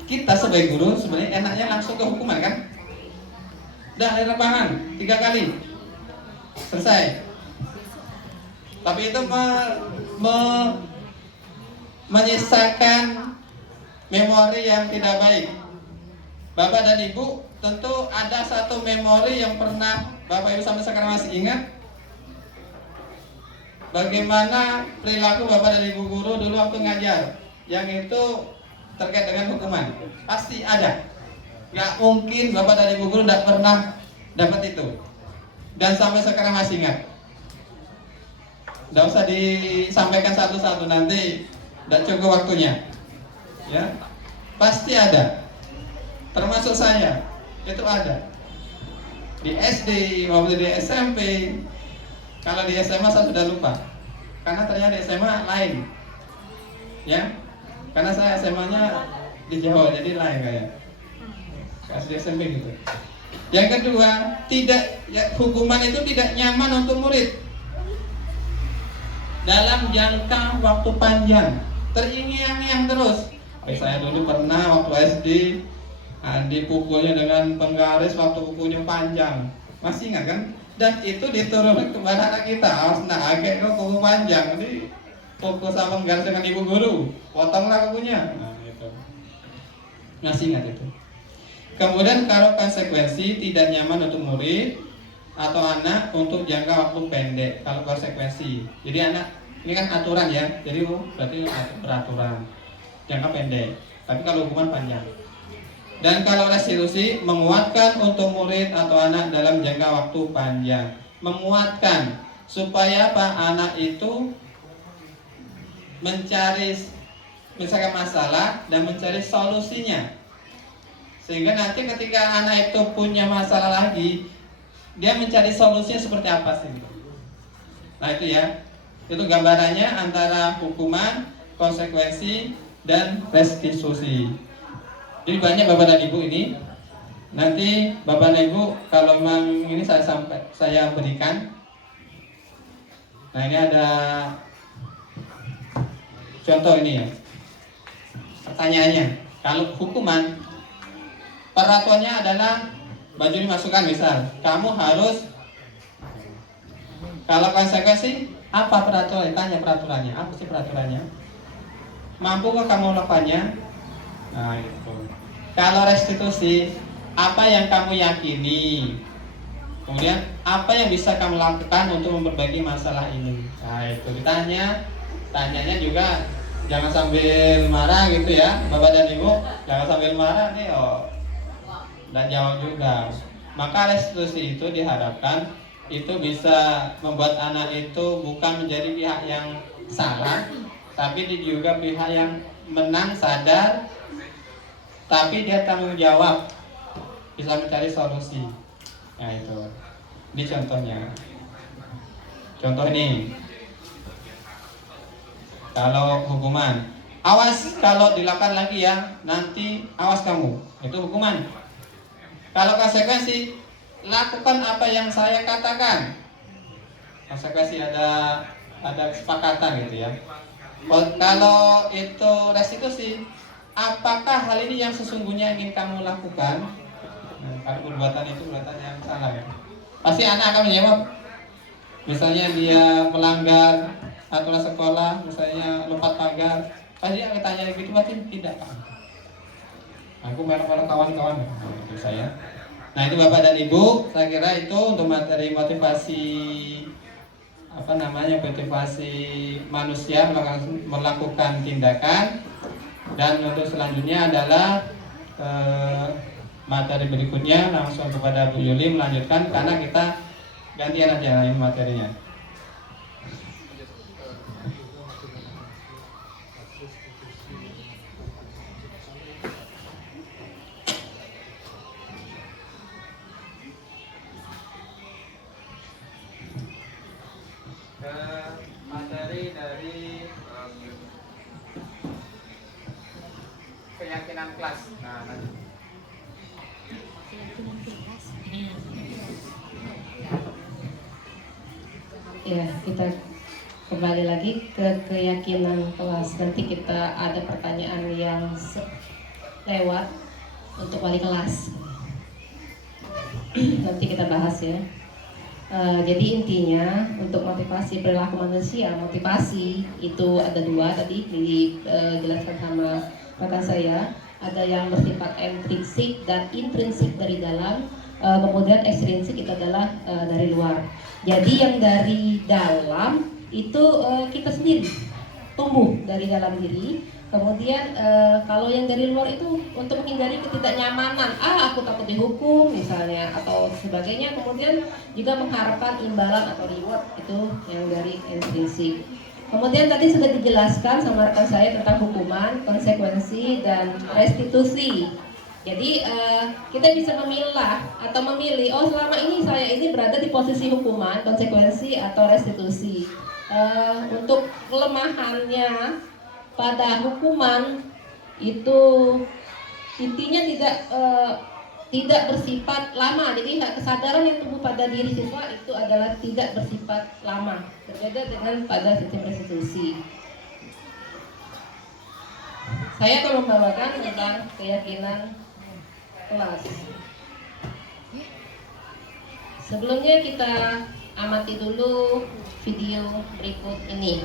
Kita sebagai guru sebenarnya enaknya langsung ke hukuman kan? Dah dari lapangan 3 kali selesai. Tapi itu menyisakan memori yang tidak baik. Bapak dan Ibu tentu ada satu memori yang pernah Bapak Ibu sampai sekarang masih ingat. Bagaimana perilaku Bapak dan Ibu guru dulu waktu ngajar, yang itu terkait dengan hukuman. Pasti ada. Gak mungkin Bapak dan Ibu guru tidak pernah dapat itu. Dan sampai sekarang masih ingat. Tidak usah disampaikan satu-satu, nanti tidak cukup waktunya. Ya, pasti ada. Termasuk saya, itu ada. Di SD maupun di SMP. Kalau di SMA saya sudah lupa, karena ternyata di SMA lain. Ya, karena saya SMA-nya di Jawa, jadi lain kayak. Di SMP gitu. Yang kedua, hukuman itu tidak nyaman untuk murid dalam jangka waktu panjang, terngiang-ngiang terus. Saya dulu pernah waktu SD dipukulnya dengan penggaris waktu pukulnya panjang, masih ingat kan? Dan itu diturunkan kepada anak kita, harus agak kok kuku panjang, jadi pukul sama penggaris dengan ibu guru, potonglah kukunya. Nah, itu masih ingat itu. Kemudian kalau konsekuensi tidak nyaman untuk murid atau anak untuk jangka waktu pendek. Kalau konsekuensi, jadi anak ini kan aturan ya, jadi berarti peraturan jangka pendek. Tapi kalau hukuman panjang. Dan kalau restitusi, menguatkan untuk murid atau anak dalam jangka waktu panjang. Menguatkan supaya anak itu mencari misalkan masalah dan mencari solusinya. Sehingga nanti ketika anak itu punya masalah lagi, dia mencari solusinya seperti apa sih? Nah itu ya, itu gambarannya antara hukuman, konsekuensi, dan restitusi. Jadi banyak Bapak dan Ibu ini. Nanti Bapak dan Ibu kalau memang ini saya berikan. Nah ini ada contoh ini ya. Pertanyaannya, kalau hukuman, peraturannya adalah baju dimasukkan misal, kamu harus. Kalau konsekuensi, apa peraturan? Tanya peraturannya, apa sih peraturannya? Mampukah kamu melakukannya? Nah itu. Kalau restitusi, apa yang kamu yakini? Kemudian apa yang bisa kamu lakukan untuk memperbaiki masalah ini? Nah itu ditanya. Tanyanya juga jangan sambil marah gitu ya, Bapak dan Ibu. Jangan sambil marah nih, dan jawab juga. Maka restitusi itu diharapkan itu bisa membuat anak itu bukan menjadi pihak yang salah, tapi dia juga pihak yang menang, sadar, tapi dia tanggung jawab, bisa mencari solusi. Nah itu, ini contohnya. Contoh ini, kalau hukuman, awas kalau dilakukan lagi ya, nanti awas kamu, itu hukuman. Kalau konsekuensi, lakukan apa yang saya katakan. Konsekuensi ada kesepakatan gitu ya. Kalau itu restitusi, apakah hal ini yang sesungguhnya ingin kamu lakukan? Nah, kalau perbuatan itu perbuatan yang salah ya. Pasti anak akan menjawab. Misalnya dia melanggar aturan sekolah, misalnya lompat pagar, pasti dia akan tanya gitu, pasti tidak. Aku melok-melok kawan-kawan. Nah, itu saya. Nah itu Bapak dan Ibu, saya kira itu untuk materi motivasi motivasi manusia melakukan tindakan. Dan untuk selanjutnya adalah materi berikutnya langsung kepada Bu Yuli melanjutkan, karena kita gantian aja ini materinya. Materi dari keyakinan kelas. Nah, ya kita kembali lagi ke keyakinan kelas. Nanti kita ada pertanyaan yang lewat untuk wali kelas. Nanti kita bahas ya. Jadi intinya untuk motivasi perilaku manusia, motivasi itu ada dua tadi dijelaskan sama rekan saya. ada yang bersifat intrinsik dan intrinsik dari dalam, kemudian ekstrinsik itu adalah dari luar. Jadi yang dari dalam itu kita sendiri tumbuh dari dalam diri. Kemudian kalau yang dari luar itu untuk menghindari ketidaknyamanan, aku takut dihukum misalnya atau sebagainya. Kemudian juga mengharapkan imbalan atau reward, itu yang dari intrinsik. Kemudian tadi sudah dijelaskan sama rekan saya tentang hukuman, konsekuensi, dan restitusi. Jadi kita bisa memilah atau memilih, oh selama ini saya ini berada di posisi hukuman, konsekuensi, atau restitusi. Untuk kelemahannya pada hukuman itu intinya tidak bersifat lama. Jadi kesadaran yang tumbuh pada diri siswa itu adalah tidak bersifat lama, berbeda dengan pada sistem restitusi. Saya akan membawakan tentang keyakinan kelas. Sebelumnya kita amati dulu video berikut ini.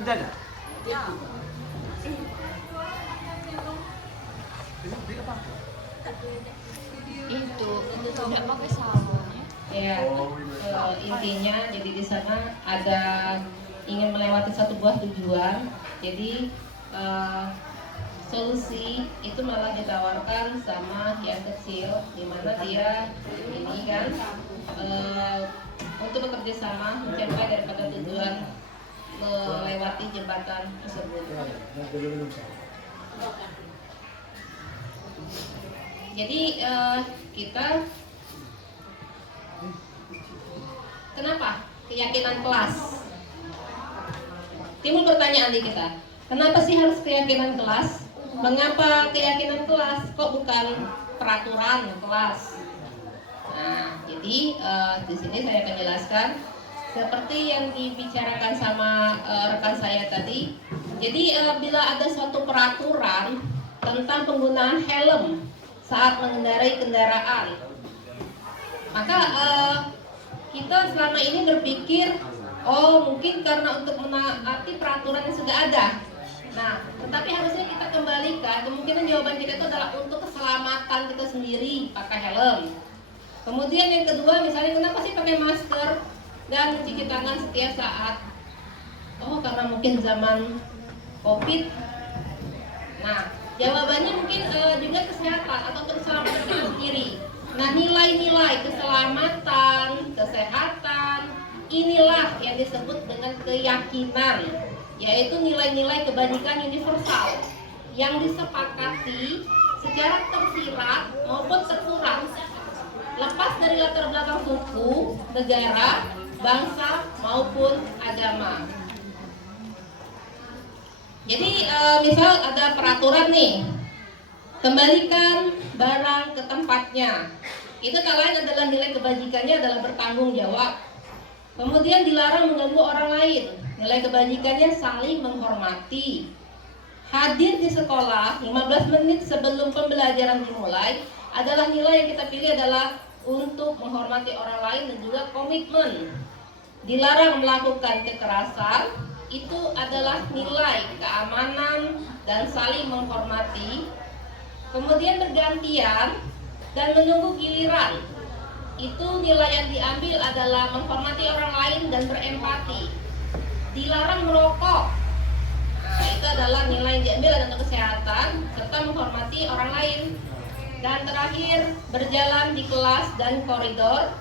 Tidak ada. Itu tidak pakai salon ya. Ya, intinya jadi di sana ada ingin melewati satu buah tujuan. Jadi solusi itu malah ditawarkan sama yang kecil, di mana dia ini kan untuk bekerja sama mencapai daripada tujuan melewati jembatan tersebut. Jadi kita kenapa keyakinan kelas? Timbul pertanyaan di kita, kenapa sih harus keyakinan kelas? Mengapa keyakinan kelas? Kok bukan peraturan kelas? Nah, jadi di sini saya akan jelaskan seperti yang dibicarakan sama rekan saya tadi. Jadi bila ada suatu peraturan tentang penggunaan helm saat mengendarai kendaraan, maka kita selama ini berpikir, oh mungkin karena untuk menaati peraturan yang sudah ada. Nah, tetapi harusnya kita kembalikan, kemungkinan jawaban kita itu adalah untuk keselamatan kita sendiri pakai helm. Kemudian yang kedua, misalnya kenapa sih pakai masker dan mencuci tangan setiap saat? Oh, karena mungkin zaman COVID. Nah, jawabannya mungkin juga kesehatan atau keselamatan kita sendiri. Nah, nilai-nilai keselamatan, kesehatan, inilah yang disebut dengan keyakinan, yaitu nilai-nilai kebajikan universal yang disepakati secara tersirat maupun tersurat, lepas dari latar belakang suku, negara, bangsa maupun agama. Jadi misal ada peraturan nih, kembalikan barang ke tempatnya. Itu tak lain adalah nilai kebajikannya adalah bertanggung jawab. Kemudian dilarang mengganggu orang lain. Nilai kebajikannya saling menghormati. Hadir di sekolah 15 menit sebelum pembelajaran dimulai adalah nilai yang kita pilih adalah untuk menghormati orang lain dan juga komitmen. Dilarang melakukan kekerasan, itu adalah nilai keamanan dan saling menghormati. Kemudian bergantian dan menunggu giliran, itu nilai yang diambil adalah menghormati orang lain dan berempati. Dilarang merokok, nah, itu adalah nilai yang diambil untuk kesehatan serta menghormati orang lain. Dan terakhir, berjalan di kelas dan koridor,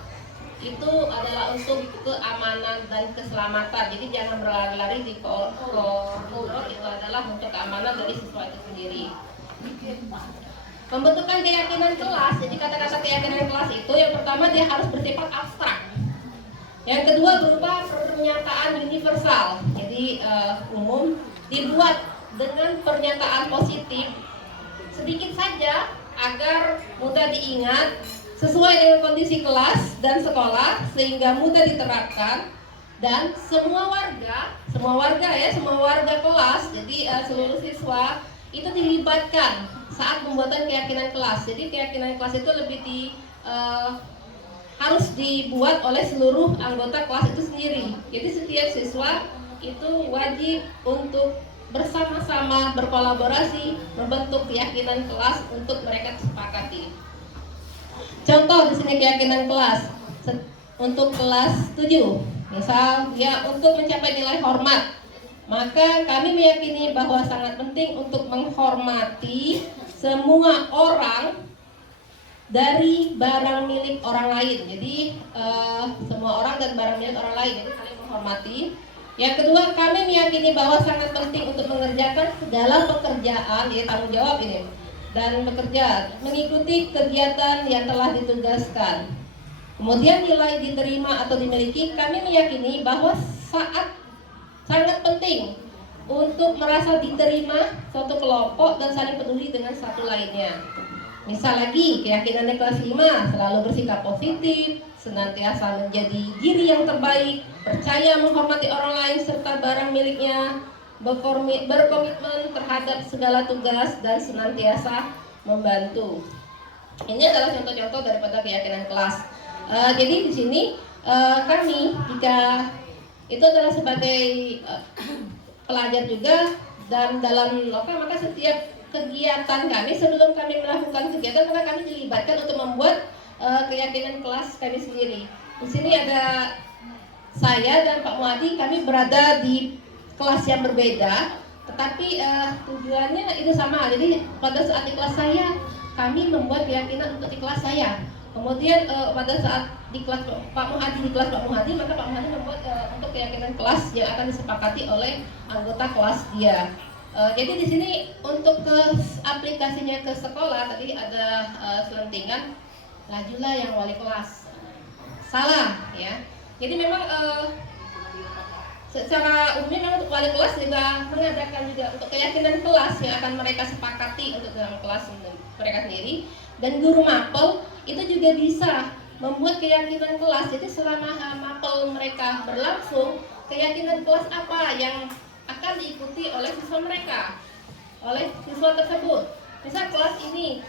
itu adalah untuk keamanan dan keselamatan. Jadi jangan berlari-lari di koridor, itu adalah untuk keamanan dari siswa itu sendiri. Pembentukan keyakinan kelas, jadi kata-kata keyakinan kelas itu yang pertama dia harus bersifat abstrak. Yang kedua berupa pernyataan universal, jadi umum, dibuat dengan pernyataan positif sedikit saja agar mudah diingat, sesuai dengan kondisi kelas dan sekolah sehingga mudah diterapkan, dan semua warga kelas, jadi seluruh siswa itu dilibatkan saat pembuatan keyakinan kelas. Jadi keyakinan kelas itu lebih harus dibuat oleh seluruh anggota kelas itu sendiri. Jadi setiap siswa itu wajib untuk bersama-sama berkolaborasi membentuk keyakinan kelas untuk mereka sepakati. Contoh di sini keyakinan kelas untuk kelas 7, misal ya untuk mencapai nilai hormat, maka kami meyakini bahwa sangat penting untuk menghormati semua orang dari barang milik orang lain. Jadi semua orang dan barang milik orang lain, jadi saling menghormati. Yang kedua, kami meyakini bahwa sangat penting untuk mengerjakan segala pekerjaan, ya tanggung jawab ini, dan bekerja mengikuti kegiatan yang telah ditugaskan. Kemudian nilai diterima atau dimiliki, kami meyakini bahwa sangat penting untuk merasa diterima suatu kelompok dan saling peduli dengan satu lainnya. Misal lagi, keyakinan kelas 5, selalu bersikap positif, senantiasa menjadi diri yang terbaik, percaya menghormati orang lain serta barang miliknya, berkomitmen terhadap segala tugas, dan senantiasa membantu. Ini adalah contoh-contoh daripada keyakinan kelas. Jadi di sini kami, jika itu adalah sebagai pelajar juga, dan dalam lokal, maka setiap kegiatan kami, sebelum kami melakukan kegiatan maka kami dilibatkan untuk membuat keyakinan kelas kami sendiri. Di sini ada saya dan Pak Muadi, kami berada di kelas yang berbeda, tetapi tujuannya itu sama. Jadi pada saat di kelas saya, kami membuat keyakinan untuk di kelas saya. Kemudian pada saat di kelas Pak Muhadi, maka Pak Muhadi membuat untuk keyakinan kelas yang akan disepakati oleh anggota kelas dia. Jadi di sini untuk aplikasinya ke sekolah tadi ada selentingan, lajulah yang wali kelas. Salah ya. Jadi memang secara umumnya memang untuk wali kelas juga mengadakan juga untuk keyakinan kelas yang akan mereka sepakati untuk dalam kelas mereka sendiri. Dan guru mapel itu juga bisa membuat keyakinan kelas. Jadi selama mapel mereka berlangsung, keyakinan kelas apa yang akan diikuti oleh siswa mereka, oleh siswa tersebut. Misal kelas ini,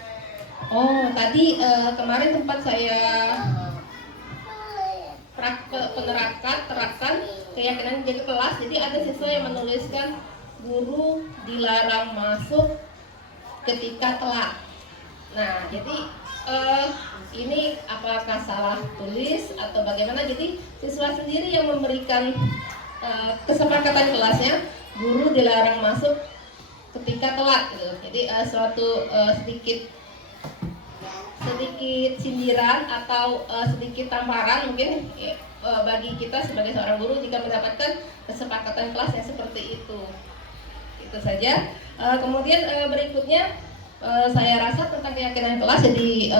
tadi kemarin tempat saya terapkan keyakinan jadi kelas. Jadi ada siswa yang menuliskan guru dilarang masuk ketika telat. Nah, jadi ini apakah salah tulis atau bagaimana? Jadi siswa sendiri yang memberikan kesepakatan kelasnya, guru dilarang masuk ketika telat gitu. Jadi suatu sedikit sindiran atau sedikit tamparan mungkin bagi kita sebagai seorang guru jika mendapatkan kesepakatan kelas yang seperti itu. Itu saja. Kemudian berikutnya saya rasa tentang keyakinan kelas, jadi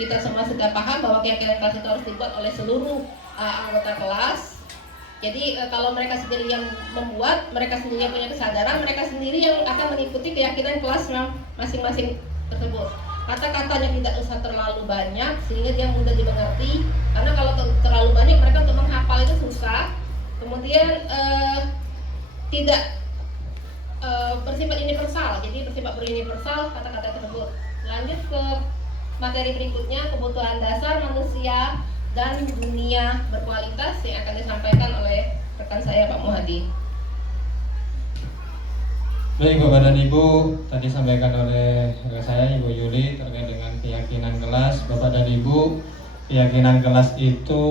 kita semua sudah paham bahwa keyakinan kelas itu harus dibuat oleh seluruh anggota kelas. Jadi kalau mereka sendiri yang membuat, mereka sendiri yang punya kesadaran, mereka sendiri yang akan mengikuti keyakinan kelas masing-masing tersebut. Kata-katanya tidak usah terlalu banyak sehingga dia mudah dimengerti, karena kalau terlalu banyak mereka untuk menghafal itu susah. Kemudian tidak bersifat universal, jadi bersifat beruniversal kata-kata tersebut. Lanjut ke materi berikutnya, kebutuhan dasar manusia dan dunia berkualitas yang akan disampaikan oleh rekan saya Pak Muhadi. Baik Bapak dan Ibu, tadi sampaikan oleh rekan saya Ibu Yuli terkait dengan keyakinan kelas. Bapak dan Ibu, keyakinan kelas itu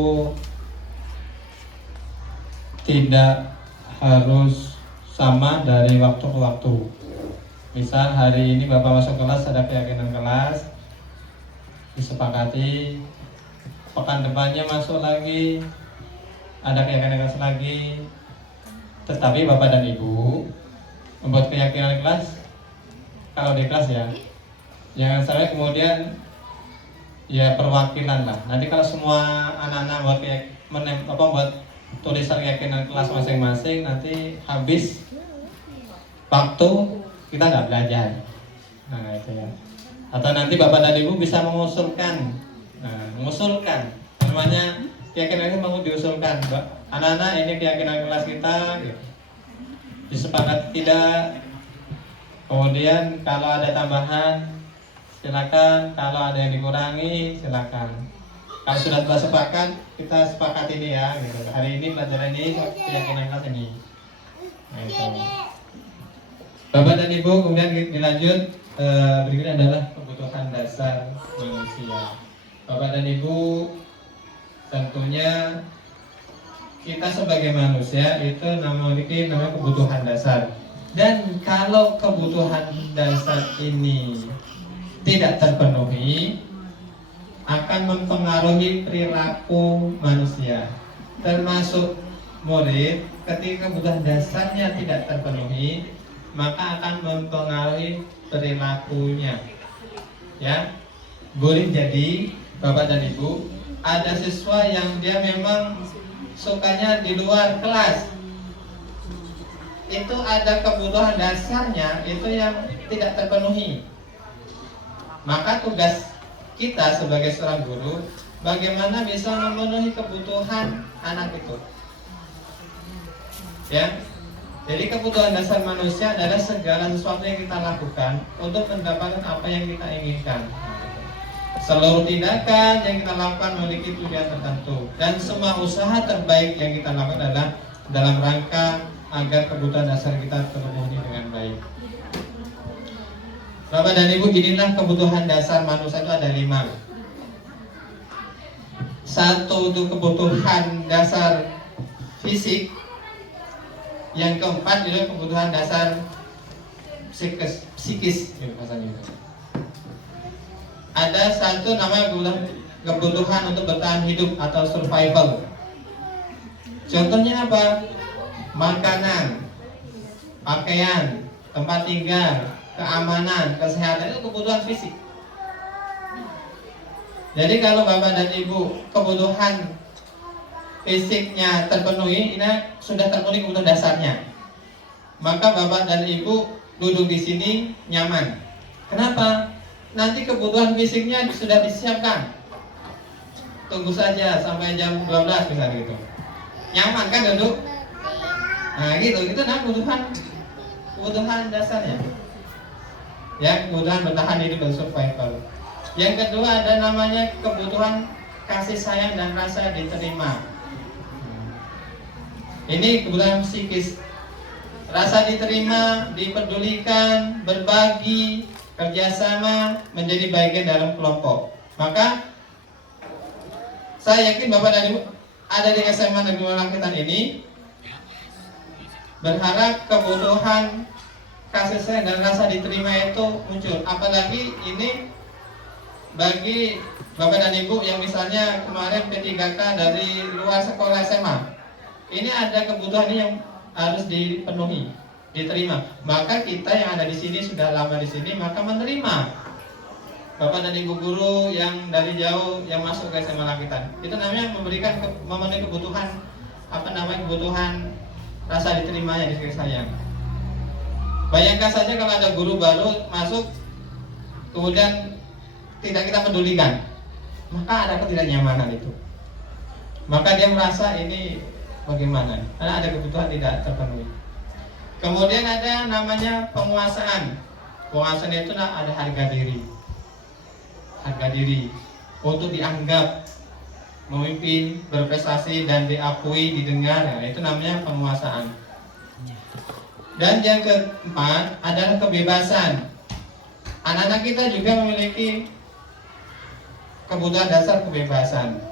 tidak harus sama dari waktu ke waktu. Misal hari ini Bapak masuk kelas ada keyakinan kelas, disepakati, pekan depannya masuk lagi ada keyakinan kelas lagi. Tetapi Bapak dan Ibu membuat keyakinan kelas, kalau di kelas ya, jangan sampai kemudian ya perwakilan lah. Nanti kalau semua anak-anak buat tulisan keyakinan kelas masing-masing, nanti habis waktu kita nggak belajar. Nah itu ya. Atau nanti Bapak dan Ibu bisa mengusulkan, namanya keyakinan itu mau diusulkan, anak-anak ini keyakinan kelas kita, gitu. Disepakati tidak. Kemudian kalau ada tambahan silakan, kalau ada yang dikurangi silakan. Kalau sudah sepakat, kita sepakat ini ya, gitu. Hari ini pelajaran ini keyakinan kelas ini. Nah, itu. Bapak dan Ibu, kemudian dilanjut. Berikutnya adalah kebutuhan dasar manusia. Bapak dan Ibu, tentunya kita sebagai manusia itu memiliki namanya kebutuhan dasar. Dan kalau kebutuhan dasar ini tidak terpenuhi, akan mempengaruhi perilaku manusia, termasuk murid. Ketika kebutuhan dasarnya tidak terpenuhi, maka akan mempengaruhi perilakunya. Ya, boleh jadi Bapak dan Ibu, ada siswa yang dia memang sukanya di luar kelas, itu ada kebutuhan dasarnya itu yang tidak terpenuhi. Maka tugas kita sebagai seorang guru, bagaimana bisa memenuhi kebutuhan anak itu. Ya, jadi kebutuhan dasar manusia adalah segala sesuatu yang kita lakukan untuk mendapatkan apa yang kita inginkan. Seluruh tindakan yang kita lakukan memiliki tujuan tertentu, dan semua usaha terbaik yang kita lakukan adalah dalam rangka agar kebutuhan dasar kita terpenuhi dengan baik. Bapak dan Ibu, inilah kebutuhan dasar manusia itu ada 5. Satu itu kebutuhan dasar fisik, yang keempat itu kebutuhan dasar psikis bahasanya. Ada satu namanya kebutuhan untuk bertahan hidup atau survival. Contohnya apa? Makanan, pakaian, tempat tinggal, keamanan, kesehatan, itu kebutuhan fisik. Jadi kalau Bapak dan Ibu kebutuhan fisiknya terpenuhi, ini sudah terpenuhi kebutuhan dasarnya, maka Bapak dan Ibu duduk di sini nyaman. Kenapa? Nanti kebutuhan fisiknya sudah disiapkan. Tunggu saja sampai jam 12 misalnya gitu. Nyaman kan duduk? Nah gitu, itu kebutuhan dasarnya. Ya, kebutuhan bertahan hidup dan survival. Yang kedua ada namanya kebutuhan kasih sayang dan rasa diterima. Ini kebutuhan psikis. Rasa diterima, dipedulikan, berbagi, kerjasama, menjadi bagian dalam kelompok. Maka saya yakin Bapak dan Ibu ada di SMA Negeri Rakitan ini berharap kebutuhan kasih sayang dan rasa diterima itu muncul. Apalagi ini bagi Bapak dan Ibu yang misalnya kemarin P3K dari luar sekolah SMA, ini ada kebutuhan ini yang harus dipenuhi, diterima. Maka kita yang ada di sini sudah lama di sini, maka menerima Bapak dan Ibu guru yang dari jauh yang masuk ke SMA Rakitan. Itu namanya memenuhi kebutuhan kebutuhan rasa diterimanya, dikasih sayang. Bayangkan saja kalau ada guru baru masuk kemudian tidak kita pedulikan, maka ada ketidaknyamanan itu. Maka dia merasa ini bagaimana? Karena ada kebutuhan tidak terpenuhi. Kemudian ada namanya penguasaan. Penguasaan itu ada harga diri. Harga diri untuk dianggap memimpin, berprestasi dan diakui, didengar. Nah, itu namanya penguasaan. Dan yang keempat adalah kebebasan. Anak-anak kita juga memiliki kebutuhan dasar kebebasan.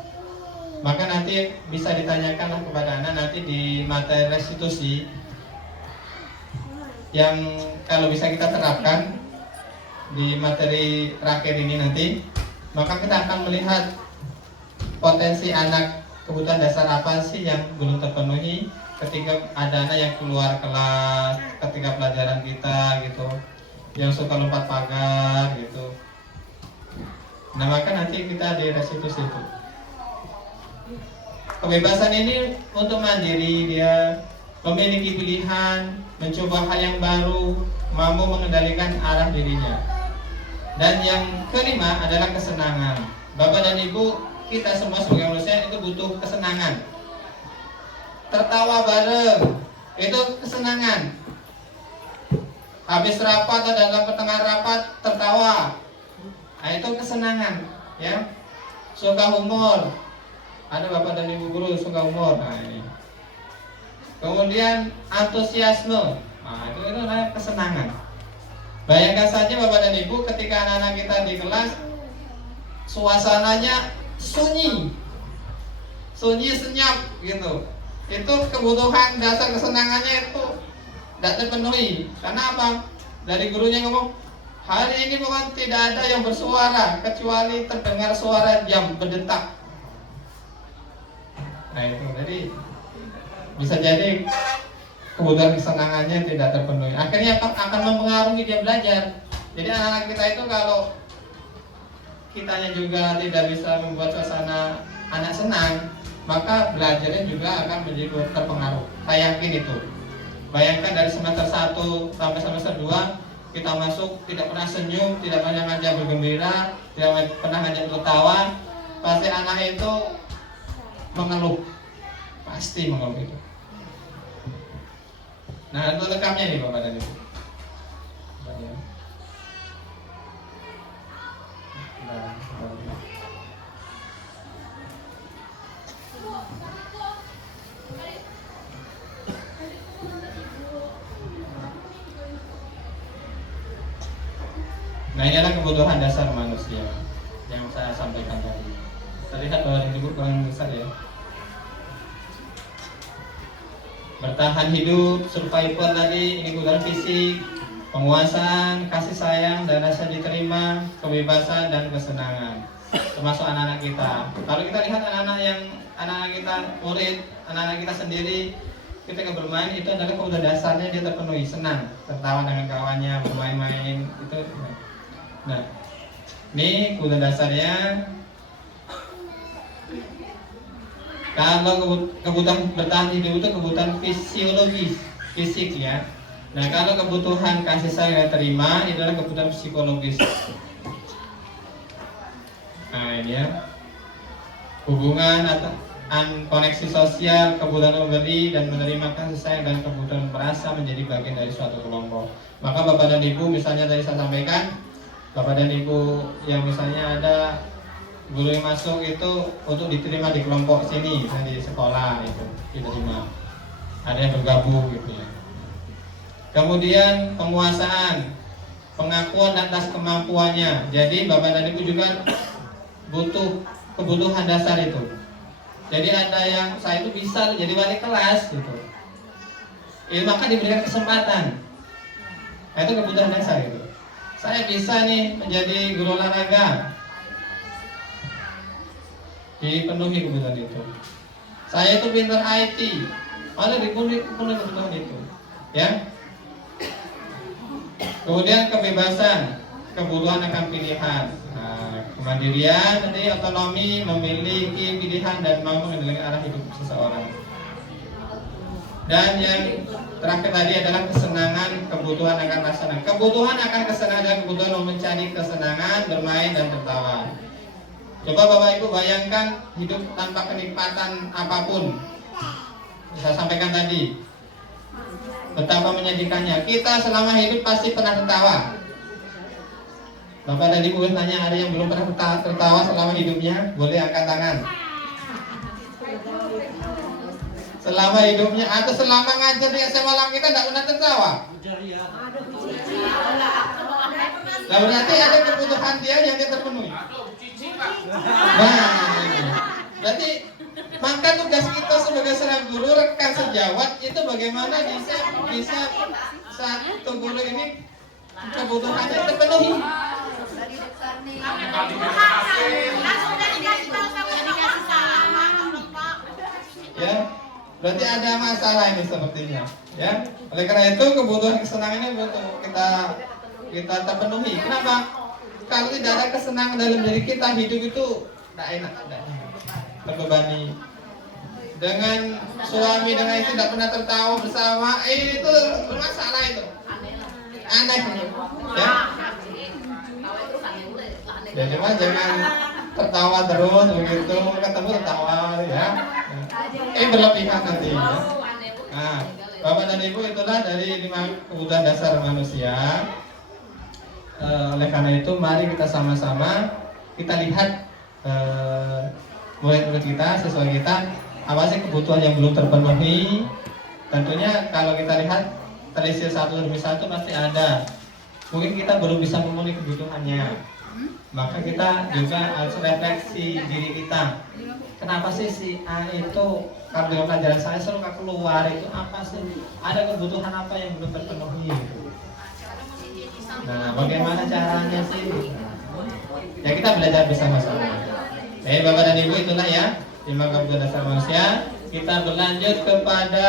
Maka nanti bisa ditanyakanlah kepada anak nanti di materi restitusi yang kalau bisa kita terapkan di materi terakhir ini nanti, maka kita akan melihat potensi anak, kebutuhan dasar apa sih yang belum terpenuhi ketika ada anak yang keluar kelas ketika pelajaran kita gitu, yang suka lompat pagar gitu. Nah maka nanti kita di restitusi itu. Kebebasan ini untuk mandiri, dia memiliki pilihan, mencoba hal yang baru, mampu mengendalikan arah dirinya. Dan yang kelima adalah kesenangan. Bapak dan Ibu, kita semua sebagai manusia itu butuh kesenangan. Tertawa bareng, itu kesenangan. Habis rapat atau dalam pertengahan rapat tertawa, nah itu kesenangan, ya. Suka humor, ada Bapak dan Ibu guru suka humor, nah ini. Kemudian antusiasme, nah itu adalah kesenangan. Bayangkan saja Bapak dan Ibu ketika anak-anak kita di kelas suasananya sunyi senyap gitu, itu kebutuhan dasar kesenangannya itu tidak terpenuhi. Karena apa? Dari gurunya ngomong, hari ini bukan tidak ada yang bersuara kecuali terdengar suara jam berdetak. Nah itu, jadi bisa jadi kebutuhan kesenangannya tidak terpenuhi. Akhirnya akan mempengaruhi dia belajar. Jadi anak-anak kita itu kalau kitanya juga tidak bisa membuat suasana anak senang, maka belajarnya juga akan menjadi terpengaruh. Saya yakin itu. Bayangkan dari semester 1 sampai semester 2 kita masuk tidak pernah senyum, tidak pernah ngajak bergembira, tidak pernah ngajak tertawa, pasti anak itu mengeluh, pasti mengeluh itu. Nah, itu lekamnya nih Bapak dan Ibu. Nah, ini adalah kebutuhan dasar manusia yang saya sampaikan tadi. Terlihat bahwa ibu kurang besar ya. Bertahan hidup, survival tadi, ini kebutuhan fisik, penguasaan, kasih sayang, dan rasa diterima, kebebasan, dan kesenangan. Termasuk anak-anak kita. Kalau kita lihat anak-anak kita murid, anak-anak kita sendiri, ketika bermain itu adalah kebutuhan dasarnya dia terpenuhi, senang, tertawa dengan kawannya, bermain-main itu. Nah, ini kebutuhan dasarnya. Kalau kebutuhan bertahan hidup itu kebutuhan fisiologis, fisik ya. Nah, kalau kebutuhan kasih sayang yang terima itu adalah kebutuhan psikologis. Nah, ini ya. Hubungan atau koneksi sosial, kebutuhan memberi dan menerima kasih sayang dan kebutuhan merasa menjadi bagian dari suatu kelompok. Maka Bapak dan Ibu, misalnya tadi saya sampaikan, Bapak dan Ibu yang misalnya ada guru yang masuk itu untuk diterima di kelompok sini, misalnya di sekolah itu diterima. Ada yang bergabung gitu ya. Kemudian penguasaan, pengakuan atas kemampuannya. Jadi Bapak dan Ibu juga butuh kebutuhan dasar itu. Jadi ada yang saya itu bisa jadi wali kelas gitu. Maka diberikan kesempatan. Nah, itu kebutuhan dasar itu. Saya bisa nih menjadi guru olahraga. Dipenuhi kebutuhan itu. Saya itu pintar IT, malah dipenuhi kebutuhan itu, ya. Kemudian kebebasan, kebutuhan akan pilihan, kemandirian, nanti otonomi, memiliki pilihan dan mau mengendalikan arah hidup seseorang. Dan yang terakhir tadi adalah kesenangan, kebutuhan akan rasa senang. Kebutuhan akan kesenangan dan kebutuhan mencari kesenangan, bermain dan tertawa. Coba Bapak Ibu bayangkan hidup tanpa kenikmatan apapun. Saya sampaikan tadi betapa menyajikannya. Kita selama hidup pasti pernah tertawa. Bapak dan Ibu tanya, ada yang belum pernah tertawa selama hidupnya? Boleh angkat tangan. Selama hidupnya atau selama ngajar di SMA Lam kita tidak pernah tertawa. Nah, berarti ada kebutuhan dia yang dia terpenuhi. Nah, berarti maka tugas kita sebagai seorang guru, rekan sejawat itu bagaimana bisa satu guru ini kebutuhannya terpenuhi. Ya, berarti ada masalah ini sepertinya. Ya, oleh karena itu kebutuhan kesenangannya betul kita terpenuhi. Kenapa? Kalau tidak ada kesenangan dalam diri kita, hidup itu tidak enak, terbebani. Dengan suami dengan istri tidak pernah tertawa bersama, itu bermasalah itu. Aneh itu. Ya. Ya cuma jangan tertawa terus begitu, ketemu tertawa ya. Berlebihan nanti. Ya. Nah, Bapak dan Ibu, itulah dari 5 kebutuhan dasar manusia. Oleh karena itu mari kita sama-sama kita lihat murid-murid kita, siswa kita, apa sih kebutuhan yang belum terpenuhi. Tentunya kalau kita lihat telisir satu demi satu pasti ada. Mungkin kita belum bisa memenuhi kebutuhannya. Maka kita juga harus refleksi diri kita. Kenapa sih si A itu kalau dalam pelajaran saya selalu keluar itu apa sih? Ada kebutuhan apa yang belum terpenuhi? Nah, bagaimana caranya sih? Ya kita belajar bersama-sama. Bapak dan Ibu, itulah ya 5 kebutuhan dasar manusia. Kita berlanjut kepada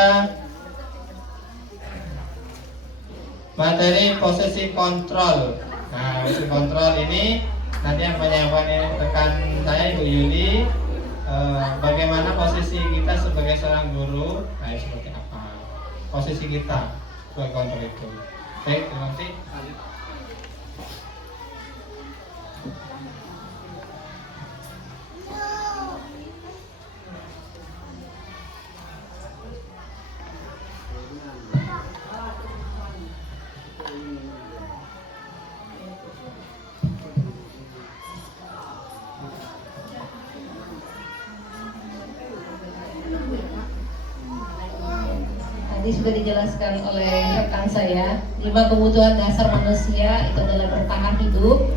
materi posisi kontrol. Nah, posisi kontrol ini nanti yang penyampaian rekan saya Ibu Yuli. Bagaimana posisi kita sebagai seorang guru? Nah, seperti apa posisi kita sebagai kontrol itu? Baik, terima kasih. tadi sudah dijelaskan oleh rekan saya. 5 kebutuhan dasar manusia itu adalah bertahan hidup,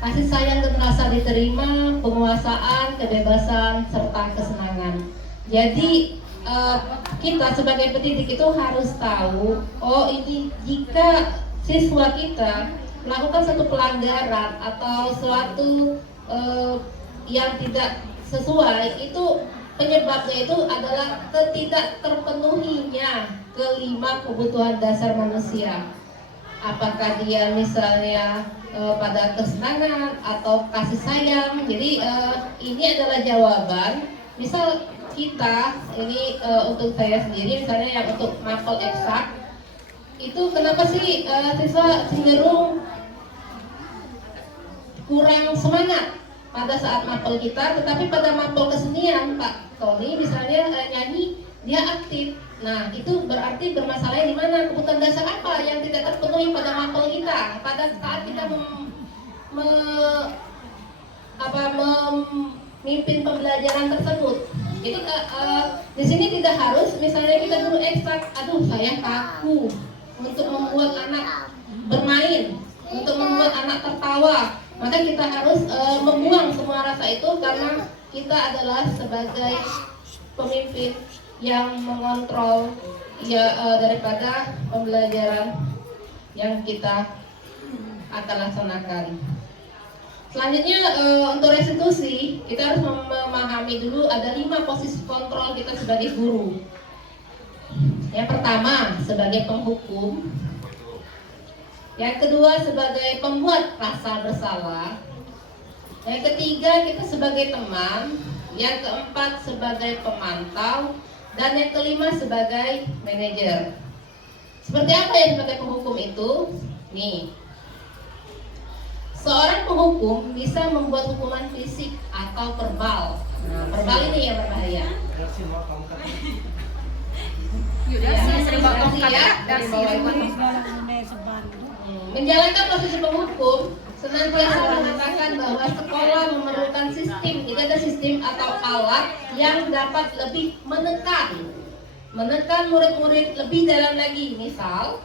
kasih sayang dan rasa diterima, penguasaan, kebebasan, serta kesenangan. Jadi kita sebagai pendidik itu harus tahu, oh ini jika siswa kita melakukan satu pelanggaran atau suatu yang tidak sesuai, itu penyebabnya itu adalah ketidak terpenuhinya kelima kebutuhan dasar manusia. Apakah dia misalnya pada kesenangan atau kasih sayang. Jadi ini adalah jawaban. Misal kita ini untuk saya sendiri misalnya yang untuk mapel eksak itu kenapa sih siswa cenderung kurang semangat pada saat mapel kita, tetapi pada mapel kesenian Pak Tony misalnya nyanyi dia aktif. Nah itu berarti bermasalahnya di mana, kebutuhan dasar apa yang tidak terpenuhi pada mapel kita pada saat kita memimpin pembelajaran tersebut. Jadi di sini tidak harus misalnya kita guru eksak, aduh saya kaku untuk membuat anak bermain, untuk membuat anak tertawa, maka kita harus membuang semua rasa itu karena kita adalah sebagai pemimpin yang mengontrol daripada pembelajaran yang kita akan laksanakan. Selanjutnya untuk restitusi kita harus memahami dulu ada 5 posisi kontrol kita sebagai guru. Yang pertama sebagai penghukum, yang kedua sebagai pembuat rasa bersalah, yang ketiga kita sebagai teman, yang keempat sebagai pemantau, dan yang kelima sebagai manajer. Seperti apa ya sebagai penghukum itu? Nih, seorang penghukum bisa membuat hukuman fisik atau verbal. Nah, verbal ini yang berbahaya. Menjalankan posisi penghukum senantiasa mengatakan bahwa sekolah memerlukan sistem, jika ada sistem atau alat yang dapat lebih menekan murid-murid lebih dalam lagi. Misal,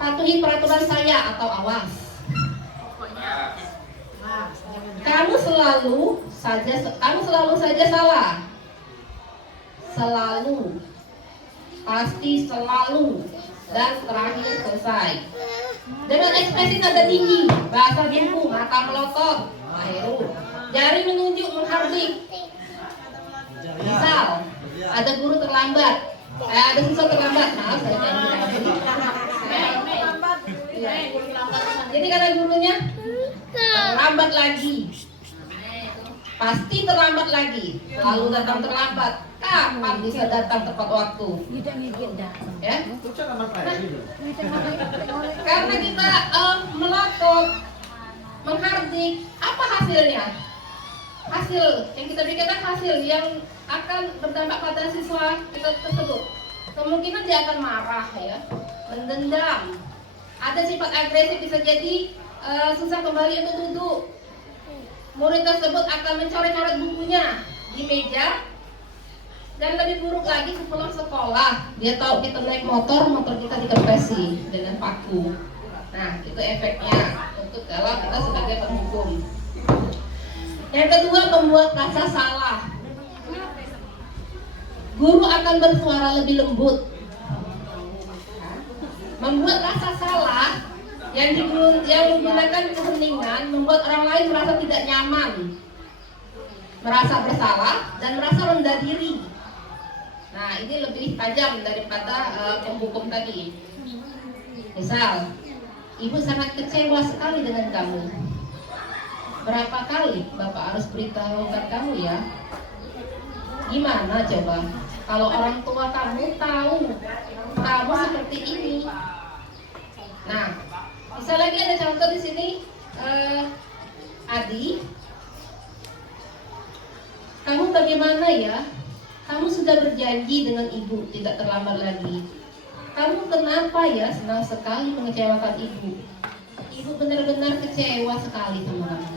patuhi peraturan saya atau awas. Kamu selalu saja salah. Selalu. Pasti selalu. Dan terakhir selesai. Dengan ekspresi nada tinggi, bahasa biku, mata melotot, jari menunjuk menghardik. Misal, ada guru terlambat, ada siswa terlambat, maaf saya janji. Jadi karena gurunya terlambat lagi, pasti terlambat lagi, lalu datang terlambat. Kapan bisa datang tepat waktu? Ya? Karena kita melotot, menghardik, apa hasilnya? Hasil yang kita pikirkan hasil yang akan berdampak pada siswa kita tersebut. Kemungkinan dia akan marah ya, mendendam. Ada sifat agresif, bisa jadi susah kembali untuk duduk. Murid tersebut akan mencoret-coret bukunya di meja. Dan lebih buruk lagi sepulang sekolah, dia tahu kita naik motor kita dikepesi dengan paku. Nah, itu efeknya untuk kalau kita sebagai penghukum. Yang kedua, membuat rasa salah. Guru akan bersuara lebih lembut. Membuat rasa salah yang menggunakan keheningan membuat orang lain merasa tidak nyaman, merasa bersalah dan merasa rendah diri. Nah, ini lebih tajam daripada penghukum tadi. Misal, ibu sangat kecewa sekali dengan kamu. Berapa kali Bapak harus beritahukan kamu ya? Gimana coba? Kalau orang tua kamu tahu kamu seperti ini. Nah, bisa lagi ada contoh di sini, Adi. Kamu bagaimana ya? Kamu sudah berjanji dengan ibu tidak terlambat lagi. Kamu kenapa ya senang sekali mengecewakan ibu? Ibu benar-benar kecewa sekali sama kamu.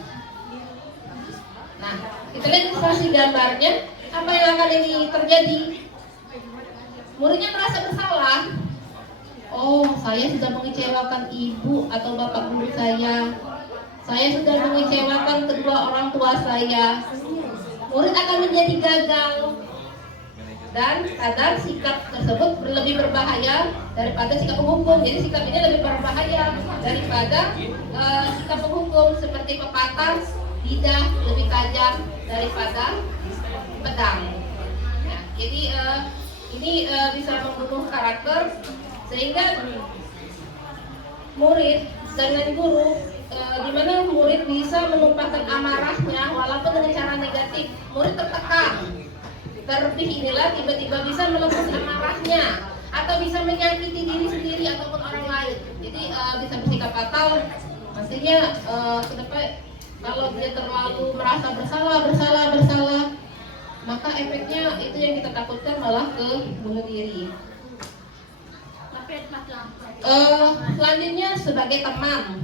Nah, kita lihat ilustrasi gambarnya. Apa yang akan ini terjadi? muridnya merasa bersalah. Oh, saya sudah mengecewakan ibu atau bapak guru saya sudah mengecewakan kedua orang tua saya. Murid akan menjadi gagal, dan kadang sikap tersebut lebih berbahaya daripada sikap penghukum. Jadi sikap ini lebih berbahaya daripada sikap penghukum, seperti pepatah, lidah lebih tajam daripada pedang. Nah, jadi ini bisa membunuh karakter, sehingga murid dengan guru, di mana murid bisa menumpahkan amarahnya walaupun dengan cara negatif. Murid tertekan, terlebih inilah tiba-tiba bisa melepas amarahnya atau bisa menyakiti diri sendiri ataupun orang lain. Jadi bisa bersikap fatal. Pastinya kenapa kalau dia terlalu merasa bersalah, maka efeknya itu yang kita takutkan malah ke bunuh diri. Selanjutnya sebagai teman,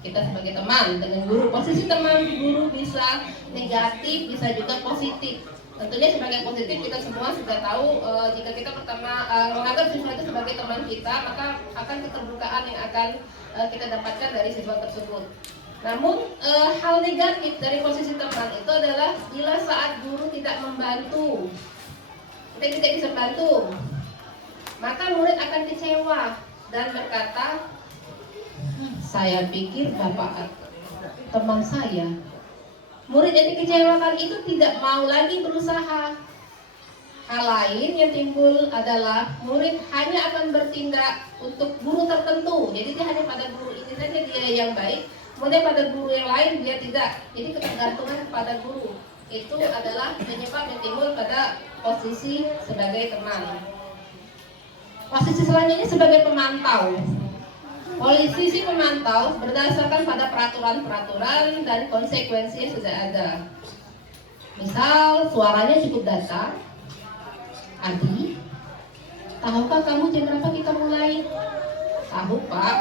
kita sebagai teman dengan guru, posisi teman guru bisa negatif, bisa juga positif. Tentunya sebagai positif kita semua sudah tahu, jika kita pertama menganggap siswa itu sebagai teman kita, maka akan keterbukaan yang akan kita dapatkan dari siswa tersebut. Namun hal negatif dari posisi teman itu adalah bila saat guru tidak membantu, kita tidak bisa bantu, maka murid akan kecewa dan berkata, saya pikir bapak teman saya. Murid yang dikecewakan itu tidak mau lagi berusaha. Hal lain yang timbul adalah murid hanya akan bertindak untuk guru tertentu. Jadi dia hanya pada guru ini saja dia yang baik, kemudian pada guru yang lain dia tidak. Jadi ketergantungan kepada guru itu adalah penyebab yang timbul pada posisi sebagai teman. Posisi selanjutnya sebagai pemantau. Posisi pemantau berdasarkan pada peraturan-peraturan dan konsekuensi yang sudah ada. Misal suaranya cukup datar. Adi, tahukah kamu jam berapa kita mulai? Tahu Pak.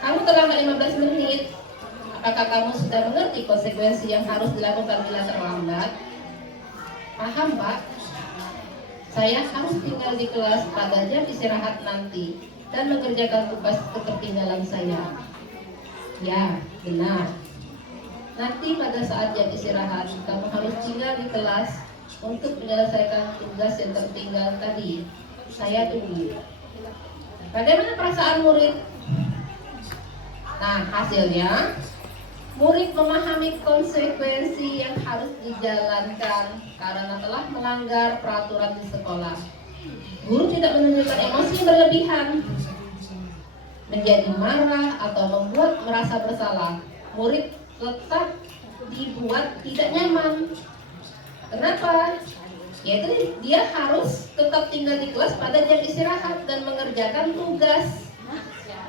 Kamu terlambat 15 menit. Apakah kamu sudah mengerti konsekuensi yang harus dilakukan bila terlambat? Paham Pak. Saya harus tinggal di kelas pada jam istirahat nanti dan mengerjakan tugas ketertinggalan saya. Ya, benar. Nanti pada saat jam istirahat, kamu harus tinggal di kelas untuk menyelesaikan tugas yang tertinggal tadi. Saya tunggu. Bagaimana perasaan murid? Nah, hasilnya murid memahami konsekuensi yang harus dijalankan karena telah melanggar peraturan di sekolah. Guru tidak menunjukkan emosi yang berlebihan, menjadi marah atau membuat merasa bersalah. Murid tetap dibuat tidak nyaman. Kenapa? Yaitu dia harus tetap tinggal di kelas pada jam istirahat dan mengerjakan tugas.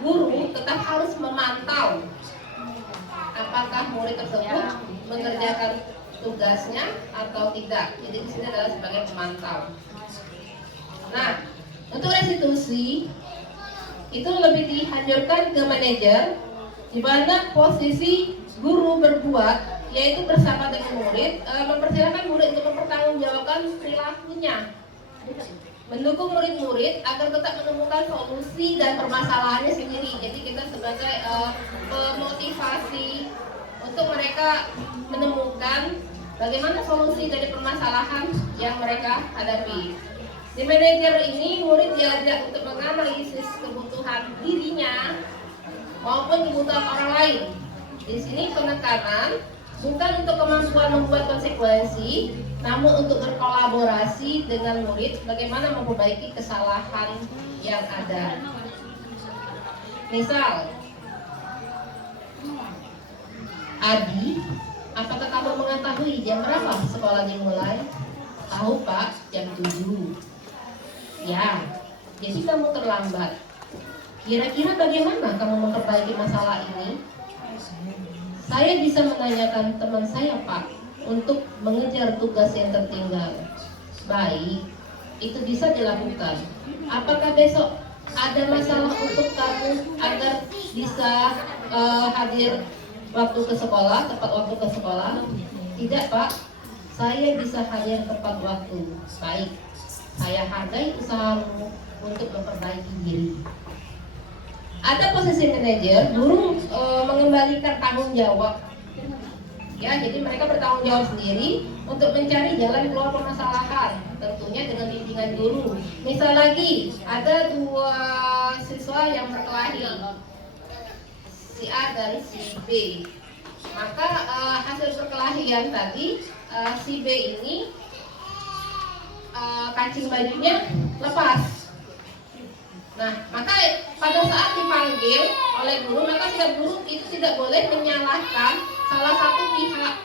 Guru tetap harus memantau apakah murid tersebut mengerjakan tugasnya atau tidak. Jadi di sini adalah sebagai pemantau. Nah, untuk restitusi itu lebih dianjurkan ke manajer, di mana posisi guru berbuat yaitu bersama dengan murid, mempersilahkan murid untuk mempertanggungjawabkan perilakunya, mendukung murid-murid agar tetap menemukan solusi dan permasalahannya sendiri. Jadi kita sebagai pemotivasi untuk mereka menemukan bagaimana solusi dari permasalahan yang mereka hadapi. Di manajer ini murid diajak untuk menganalisis kebutuhan dirinya maupun kebutuhan orang lain. Di sini penekanan bukan untuk kemampuan membuat konsekuensi, namun untuk berkolaborasi dengan murid bagaimana memperbaiki kesalahan yang ada. Misal, Adi, apakah kamu mengetahui jam berapa sekolah dimulai? Tahu Pak, jam 7. Ya, jadi kamu terlambat. Kira-kira bagaimana kamu memperbaiki masalah ini? Saya bisa menanyakan teman saya Pak untuk mengejar tugas yang tertinggal. Baik, itu bisa dilakukan. Apakah besok ada masalah untuk kamu agar bisa hadir waktu ke sekolah, tepat waktu ke sekolah? Tidak Pak, saya bisa hadir tepat waktu. Baik, saya hargai usahamu untuk memperbaiki diri. Ada posisi manajer, guru mengembalikan tanggung jawab. Ya, jadi mereka bertanggung jawab sendiri untuk mencari jalan keluar permasalahan, tentunya dengan bimbingan guru. Misal lagi, ada dua siswa yang berkelahi, si A dan si B. Maka hasil perkelahian tadi, si B ini kancing bajunya lepas. Nah, maka pada saat dipanggil oleh guru, maka setiap guru itu tidak boleh menyalahkan salah satu pihak.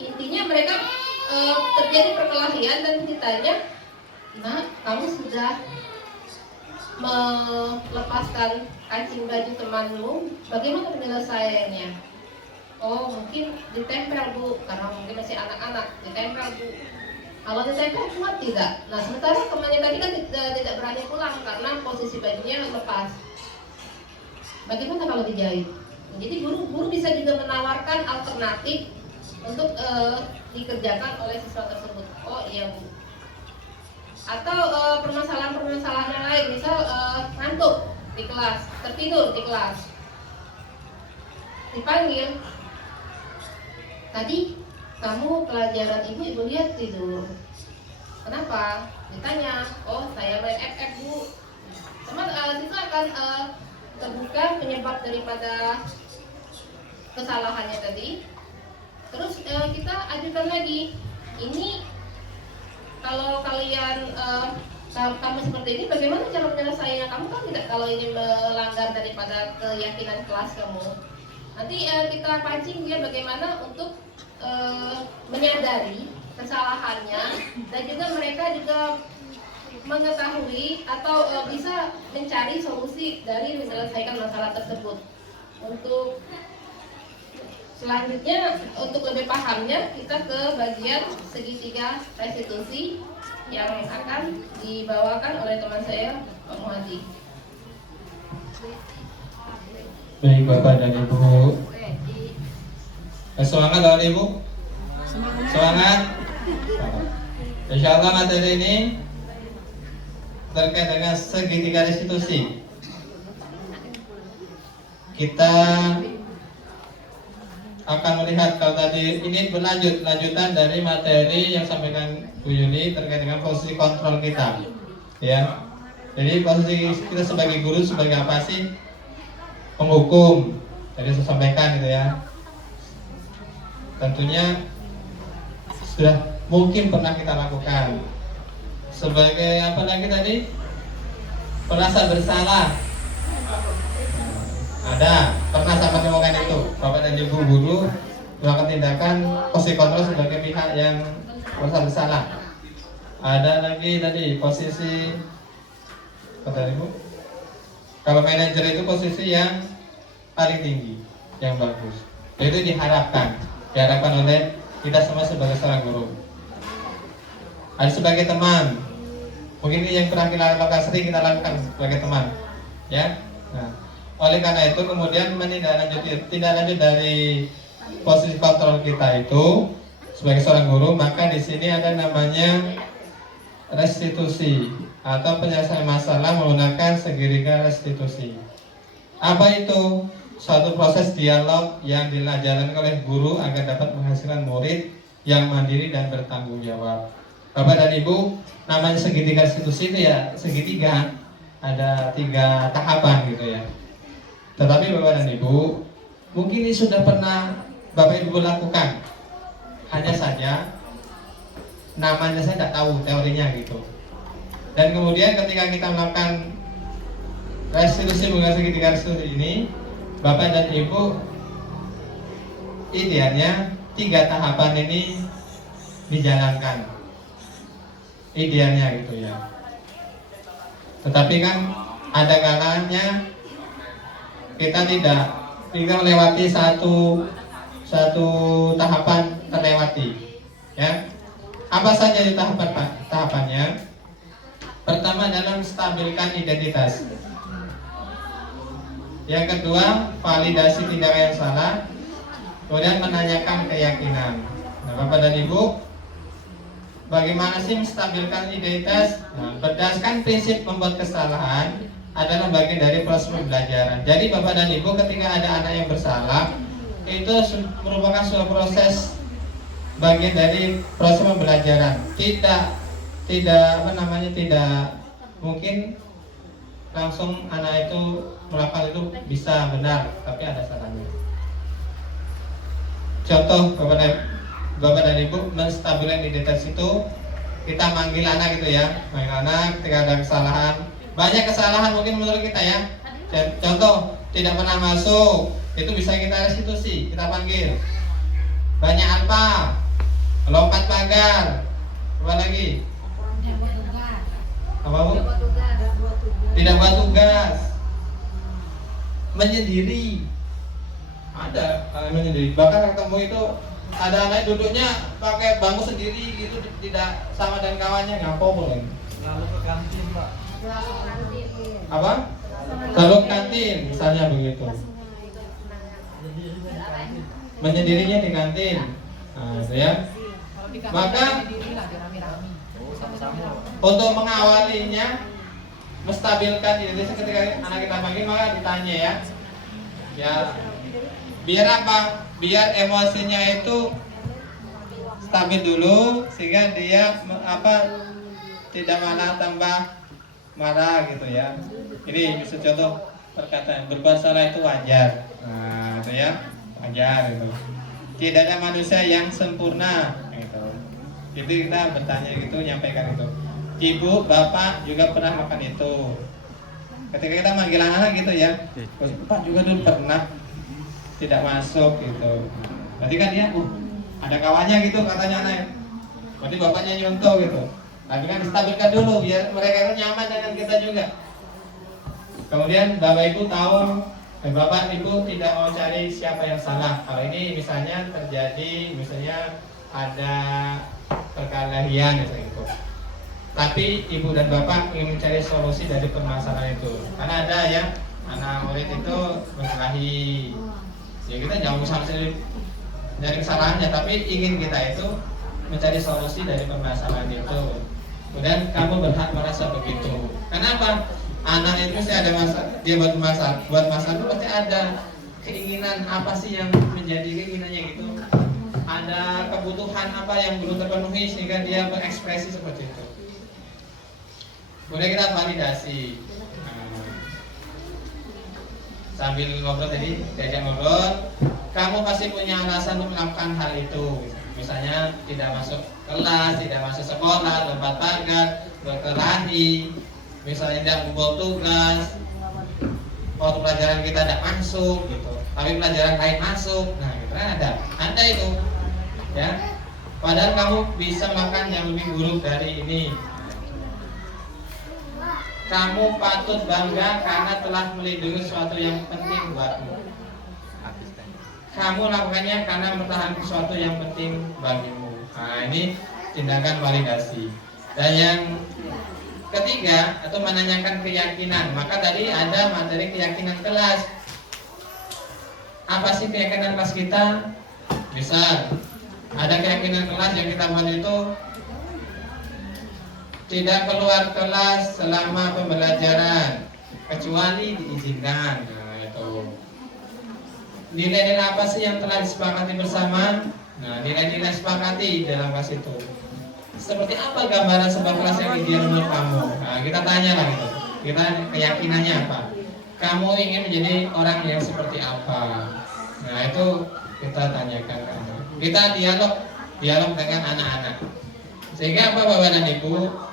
Intinya mereka terjadi perkelahian dan ditanya, nah kamu sudah melepaskan kancing baju temanmu, bagaimana penyelesaiannya? Oh, mungkin ditempel Bu, karena mungkin masih anak-anak, ditempel Bu. Kalau ditempel kuat tidak? Nah, sementara temannya tadi kan tidak berani pulang karena posisi bajunya lepas. Bagaimana kalau dijahit? Jadi guru bisa juga menawarkan alternatif untuk dikerjakan oleh siswa tersebut. Oh iya Bu. Atau permasalahan-permasalahan yang lain, misal ngantuk di kelas, tertidur di kelas, dipanggil, tadi kamu pelajaran ibu lihat tidur, kenapa? Ditanya, oh saya main FF Bu. Siswa akan terbuka penyebab daripada kesalahannya tadi. Terus kita ajukan lagi, ini kalau kalian kamu seperti ini, bagaimana cara menyelesaikannya? Kamu kan tidak, kalau ini melanggar daripada keyakinan kelas kamu. Nanti kita pancing dia bagaimana untuk menyadari kesalahannya, dan juga mereka juga mengetahui atau bisa mencari solusi dari menyelesaikan masalah tersebut. Untuk selanjutnya, untuk lebih pahamnya, kita ke bagian segitiga restitusi yang akan dibawakan oleh teman saya, Pak Muhadi. Baik Bapak dan Ibu. Semangat Bapak dan Ibu. Semangat. Insya Allah materi ini terkait dengan segitiga restitusi. Kita akan melihat, kalau tadi ini lanjutan dari materi yang sampaikan Bu Yuni terkait dengan posisi kontrol kita, ya. Jadi posisi kita sebagai guru sebagai apa sih? Penghukum. Tadi saya sampaikan gitu ya. Tentunya sudah mungkin pernah kita lakukan. Sebagai apa lagi tadi? Merasa bersalah. Ada, pernah sama ngomongin itu. Bapak dan Ibu guru melakukan tindakan posisi kontrol sebagai pihak yang merasa bersalah. Ada lagi tadi posisi kata Ibu, kalau manajer itu posisi yang paling tinggi, yang bagus. Itu diharapkan oleh kita semua sebagai seorang guru. Ada sebagai teman, mungkin ini yang pernah kita lakukan, sering kita lakukan sebagai teman, ya. Nah, oleh karena itu kemudian tindak lanjut dari posisi kontrol kita itu sebagai seorang guru, maka di sini ada namanya restitusi atau penyelesaian masalah menggunakan segitiga restitusi. Apa itu? Suatu proses dialog yang dijalankan oleh guru agar dapat menghasilkan murid yang mandiri dan bertanggung jawab. Bapak dan Ibu, namanya segitiga restitusi itu ya segitiga, ada 3 tahapan gitu ya. Tetapi Bapak dan Ibu, mungkin ini sudah pernah Bapak Ibu lakukan, hanya saja namanya saya tidak tahu teorinya gitu. Dan kemudian ketika kita melakukan restitusi menggunakan segitiga restitusi ini, Bapak dan Ibu, idealnya 3 tahapan ini dijalankan, idealnya gitu ya. Tetapi kan ada kalanya kita tidak melewati satu tahapan terlewati, ya. Apa saja di tahapannya? Pertama adalah menstabilkan identitas. Yang kedua, validasi tindakan yang salah. Kemudian menanyakan keyakinan. Nah, Bapak dan Ibu, bagaimana sih menstabilkan identitas? Nah, berdasarkan prinsip membuat kesalahan adalah bagian dari proses pembelajaran. Jadi Bapak dan Ibu ketika ada anak yang bersalah, itu merupakan sebuah proses bagian dari proses pembelajaran. Tidak mungkin langsung anak itu melakukan itu bisa benar, tapi ada salahnya. Contoh Bapak dan Ibu menstabilkan identitas itu, kita manggil anak gitu ya, manggil anak ketika ada kesalahan. Banyak kesalahan mungkin menurut kita ya. Contoh tidak pernah masuk, itu bisa kita restitusi, kita panggil. Banyak apa? Lompat pagar. Apa lagi? Apa Bu? Tidak buat tugas. Menyendiri. Ada menyendiri. Bahkan ketemu itu ada anak duduknya pakai bangku sendiri gitu, tidak sama dengan kawannya, ngapo boleh. Lalu ke kantin, Pak. Apa? Selalu ke kantin, misalnya begitu. Menyendirinya di kantin. Nah, ya. Maka untuk mengawalinya, menstabilkan identitas ketika anak kita panggil, maka ditanya ya. Ya. Biar apa? Biar emosinya itu stabil dulu sehingga dia tidak malah tambah marah gitu ya. Ini bisa contoh perkataan berbuat salah itu wajar. Nah, itu ya, wajar itu. Tidak ada manusia yang sempurna gitu. Itu kita bertanya gitu, nyampaikan itu. Ibu, bapak juga pernah makan itu. Ketika kita manggil anak gitu ya, Pak juga dulu pernah tidak masuk gitu. Berarti kan dia, ada kawannya gitu katanya anak. Berarti bapaknya nyontoh gitu. Tapi kan distabilkan dulu biar mereka itu nyaman dengan kita juga. Kemudian bapak ibu tahu, bapak ibu tidak mau cari siapa yang salah. Kalau ini misalnya terjadi, misalnya ada perkelahian gitu. Tapi ibu dan bapak ingin mencari solusi dari permasalahan itu. Karena ada yang anak murid itu berkelahi. Ya kita jangan sampai dari kesalahannya, tapi ingin kita itu mencari solusi dari permasalahan itu. Kemudian kamu berhak merasa begitu. Kenapa? Anak itu pasti ada dia buat masalah itu pasti ada keinginan apa sih yang menjadi keinginannya gitu. Ada kebutuhan apa yang belum terpenuhi sehingga dia berekspresi seperti itu. Kemudian kita validasi. Sambil ngobrol tadi, diajak ngobrol, kamu pasti punya alasan untuk melakukan hal itu. Misalnya tidak masuk kelas, tidak masuk sekolah, lompat pagar, berkelahi, misalnya tidak kumpul tugas, waktu pelajaran kita tidak masuk gitu, tapi pelajaran lain masuk. Nah, gitu kan ada itu, ya. Padahal kamu bisa makan yang lebih buruk dari ini. Kamu patut bangga karena telah melindungi sesuatu yang penting buatmu. Kamu lakukannya karena mempertahankan sesuatu yang penting bagimu. Nah, ini tindakan validasi. Dan yang ketiga, atau menanyakan keyakinan. Maka tadi ada materi keyakinan kelas. Apa sih keyakinan kelas kita? Misal, ada keyakinan kelas yang kita buat itu tidak keluar kelas selama pembelajaran kecuali diizinkan. Nah, itu. Nilai-nilai apa sih yang telah disepakati bersama? Nah, nilai-nilai sepakati dalam kelas itu. Seperti apa gambaran sebuah kelas yang ideal menurut kamu? Nah, kita tanya lah gitu. Kita keyakinannya apa? Kamu ingin menjadi orang yang seperti apa? Nah, itu kita tanyakan. Kita dialog dengan anak-anak. Sehingga apa Bapak dan Ibu?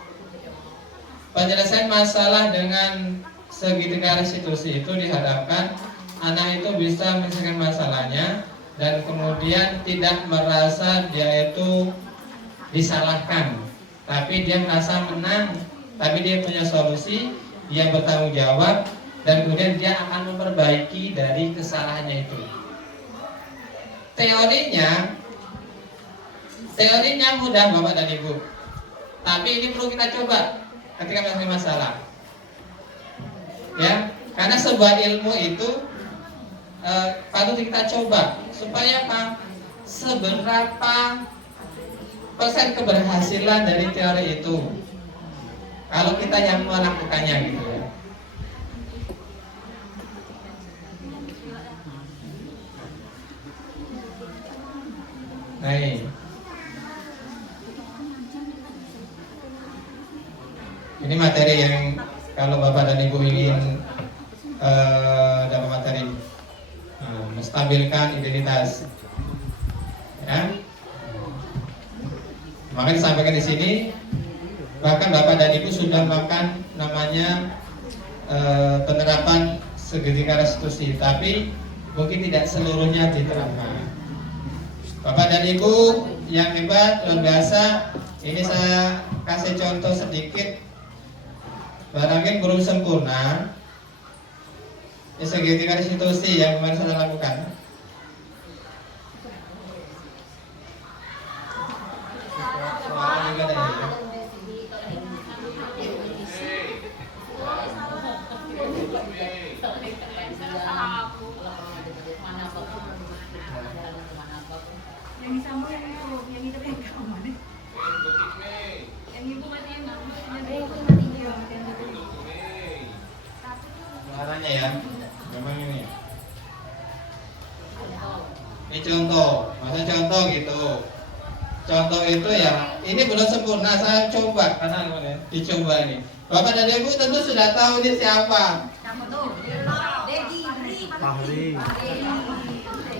Penyelesaian masalah dengan segitiga restitusi itu diharapkan anak itu bisa menyelesaikan masalahnya dan kemudian tidak merasa dia itu disalahkan, tapi dia merasa menang, tapi dia punya solusi, dia bertanggung jawab, dan kemudian dia akan memperbaiki dari kesalahannya itu. Teorinya mudah Bapak dan Ibu, tapi ini perlu kita coba ketika menyelesaikan masalah, ya, karena sebuah ilmu itu patut kita coba supaya apa? Seberapa persen keberhasilan dari teori itu kalau kita yang melakukannya gitu ya. Nah, ini materi yang kalau Bapak dan Ibu ingin dapat materi menstabilkan identitas, ya. Maka disampaikan di sini, bahkan Bapak dan Ibu sudah melakukan namanya penerapan segitiga restitusi, tapi mungkin tidak seluruhnya diterapkan. Bapak dan Ibu yang hebat, luar biasa. Ini saya kasih contoh sedikit. Barangkali belum sempurna. Ini segitiga restitusi yang kemarin saya lakukan. Suara juga ada ya. Yang disambung yang itu yang kamu mana? Yang ibu matiin dulu, yang ibu matiin dulu. Suaranya ya, memang ini. Ini contoh, masa contoh gitu. Contoh itu ya, ini belum sempurna, saya coba karena dicoba ini. Bapak dan Ibu tentu sudah tahu ini siapa. Siapa tuh? Fahri.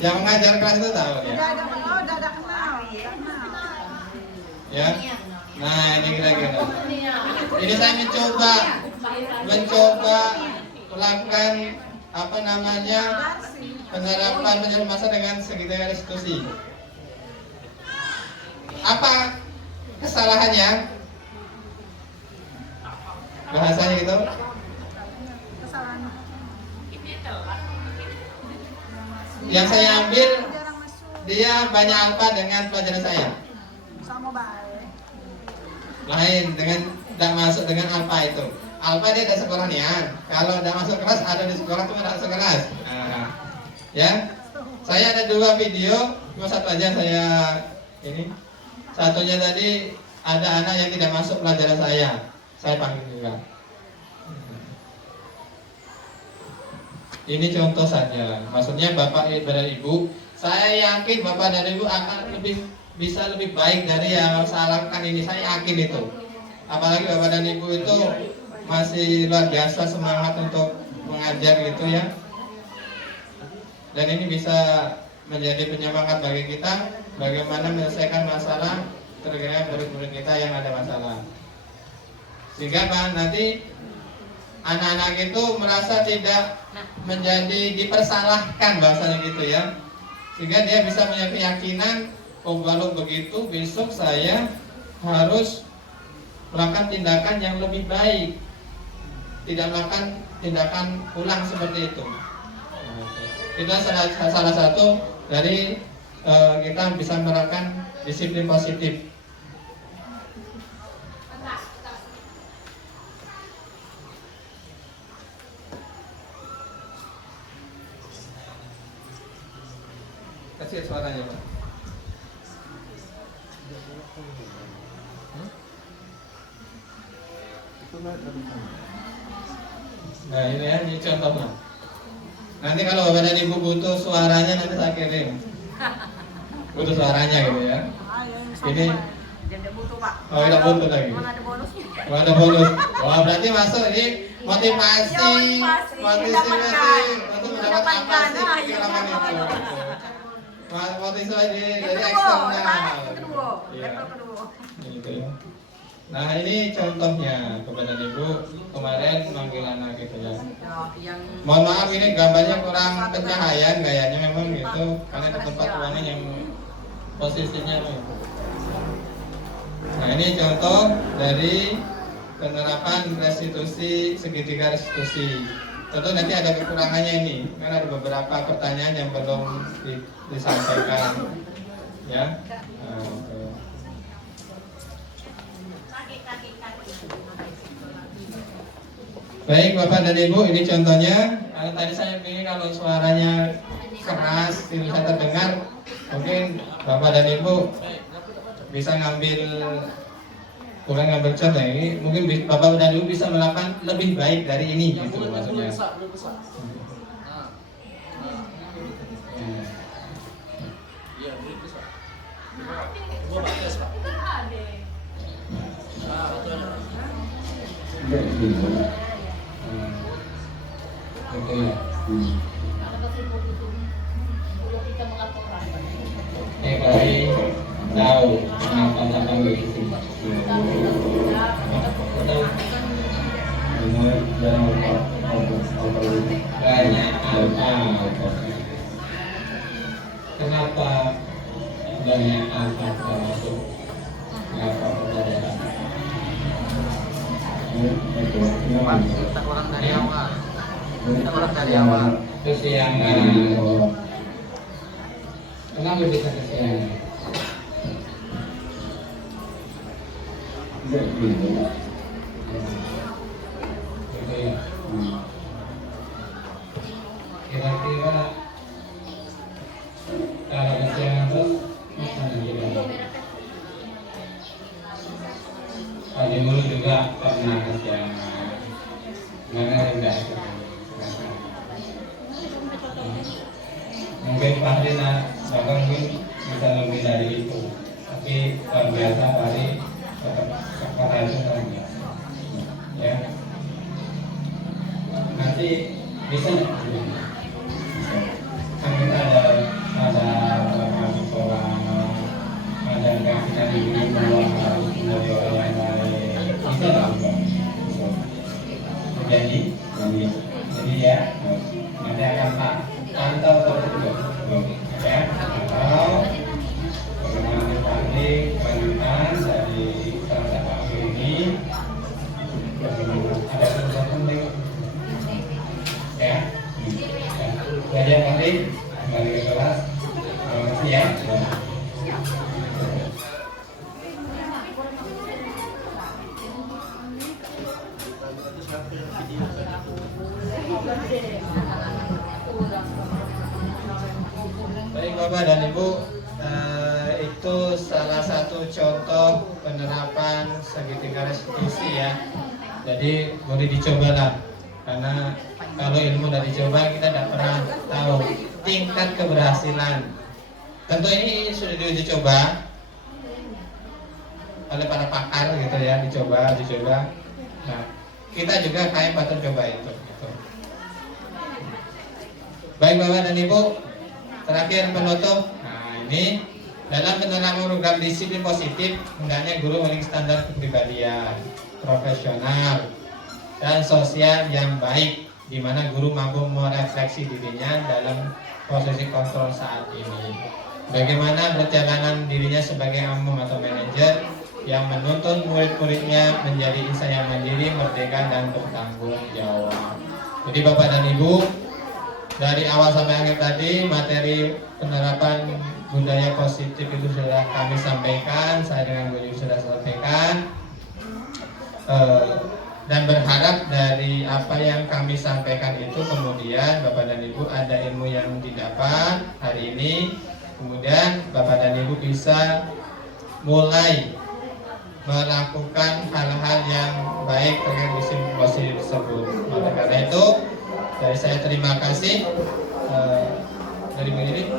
Yang mengajar kelas itu tahu ya. Udah ada kenal. Ya. Nah, ini kira-kira. Ini saya mencoba melakukan apa namanya penerapan menjadi masa dengan segitiga restitusi. Apa kesalahannya? Bahasanya gitu. Kesalahan. Yang saya ambil Jarang masuk. dia banyak alfa dengan pelajaran saya. Sama baik. Lain dengan tidak masuk dengan alfa itu. Alfa dia ada sekolah nian. Kalau tidak masuk kelas ada di sekolah cuma tidak masuk kelas. Nah, ya. Saya ada 2 video, cuma satu aja saya ini. Satunya tadi ada anak yang tidak masuk pelajaran saya panggil juga. Ini contoh saja. Maksudnya Bapak dan Ibu, saya yakin Bapak dan Ibu akan bisa lebih baik dari yang saya lakukan ini. Saya yakin itu. Apalagi Bapak dan Ibu itu masih luar biasa semangat untuk mengajar gitu ya. Dan ini bisa menjadi penyemangat bagi kita bagaimana menyelesaikan masalah terkait murid-murid kita yang ada masalah. Sehingga kan nanti anak-anak itu merasa tidak menjadi dipersalahkan bahasanya gitu ya. Sehingga dia bisa punya keyakinan, oh kalau begitu besok saya harus melakukan tindakan yang lebih baik. Tidak melakukan tindakan ulang seperti itu. Itu salah satu dari kita bisa menerapkan disiplin positif. Kasih suaranya Pak. Nah ini ya, ini contohnya. Nanti kalau Bapak dan Ibu butuh suaranya nanti saya kirim. Butuh suaranya gitu ya. Ini Dia butuh, Pak. oh tidak butuh lagi. Mana ada bonusnya? Oh, ada bonus. Wah berarti masuk ini motivasi, Ya, motivasi. untuk mendapatkan apa sih pengalaman itu. Motivasi dari eksternal. Kedua. Iya. Level kedua. Gitu ya. Nah ini contohnya kepada Ibu kemarin manggil anak gitu ya. Yang Mohon maaf ini gambarnya kurang pencahayaan kayaknya memang gitu karena ada tempat ruangan yang posisinya. Nah ini contoh dari penerapan restitusi segitiga restitusi. Tentu nanti ada kekurangannya ini karena ada beberapa pertanyaan yang belum disampaikan ya. Nah, oke. Baik Bapak dan Ibu, ini contohnya. Tadi saya ingin kalau suaranya keras, tidak bisa terdengar, mungkin Bapak dan Ibu bisa bukan ngambil contoh ini, mungkin Bapak dan Ibu bisa melakukan lebih baik dari ini gitu maksudnya. Gitu ya. Baik, tahu kenapa sampai begitu. Banyak apa? Kenapa banyak apa termasuk kenapa pertanyaan? Kita orang dari awal. Kita orang dari awal. Kesiangan. Kenapa bisa kesiangan? Gitu ya. Kira-kira kalau kesiangan terus mana kita? Tadi dulu juga pernah kesiangan. Mana enggak? Mungkin pasti bahkan mungkin bisa lebih dari itu, tapi luar biasa tadi kata itu luar ya. Nanti bisa nggak? Kan kita ada orang ada yang kita diberi bahwa harus menjadi orang yang baik. Bisa nggak? Jadi ya nanti akan pantau terus ya, atau bagaimana dibanding kelanjutan dari transaksi akhir ini, ada tulisan penting ya. Belajar penting kembali ke kelas. Terima kasih ya. Baik Bapak dan Ibu, itu salah satu contoh penerapan segitiga restitusi ya. Jadi boleh dicobalah, karena kalau ilmu udah dicoba kita tidak pernah tahu tingkat keberhasilan. Tentu ini sudah diuji coba oleh para pakar gitu ya, dicoba. Nah, kita juga kayak patut coba itu. Gitu. Baik Bapak dan Ibu, terakhir penutup. Nah ini dalam penerapan program disiplin positif, hendaknya guru memiliki standar kepribadian, profesional, dan sosial yang baik, di mana guru mampu merefleksi dirinya dalam posisi kontrol saat ini. Bagaimana perjalanan dirinya sebagai amum atau manajer yang menuntun murid-muridnya menjadi insan yang mandiri, merdeka, dan bertanggung jawab. Jadi Bapak dan Ibu, dari awal sampai akhir tadi materi penerapan budaya positif itu sudah kami sampaikan, saya dengan Bu Yu sudah sampaikan, dan berharap dari apa yang kami sampaikan itu kemudian Bapak dan Ibu ada ilmu yang didapat hari ini, kemudian Bapak dan Ibu bisa mulai melakukan hal-hal yang baik terkait disiplin positif tersebut. Oleh karena itu dari saya terima kasih dari Bu Yuli.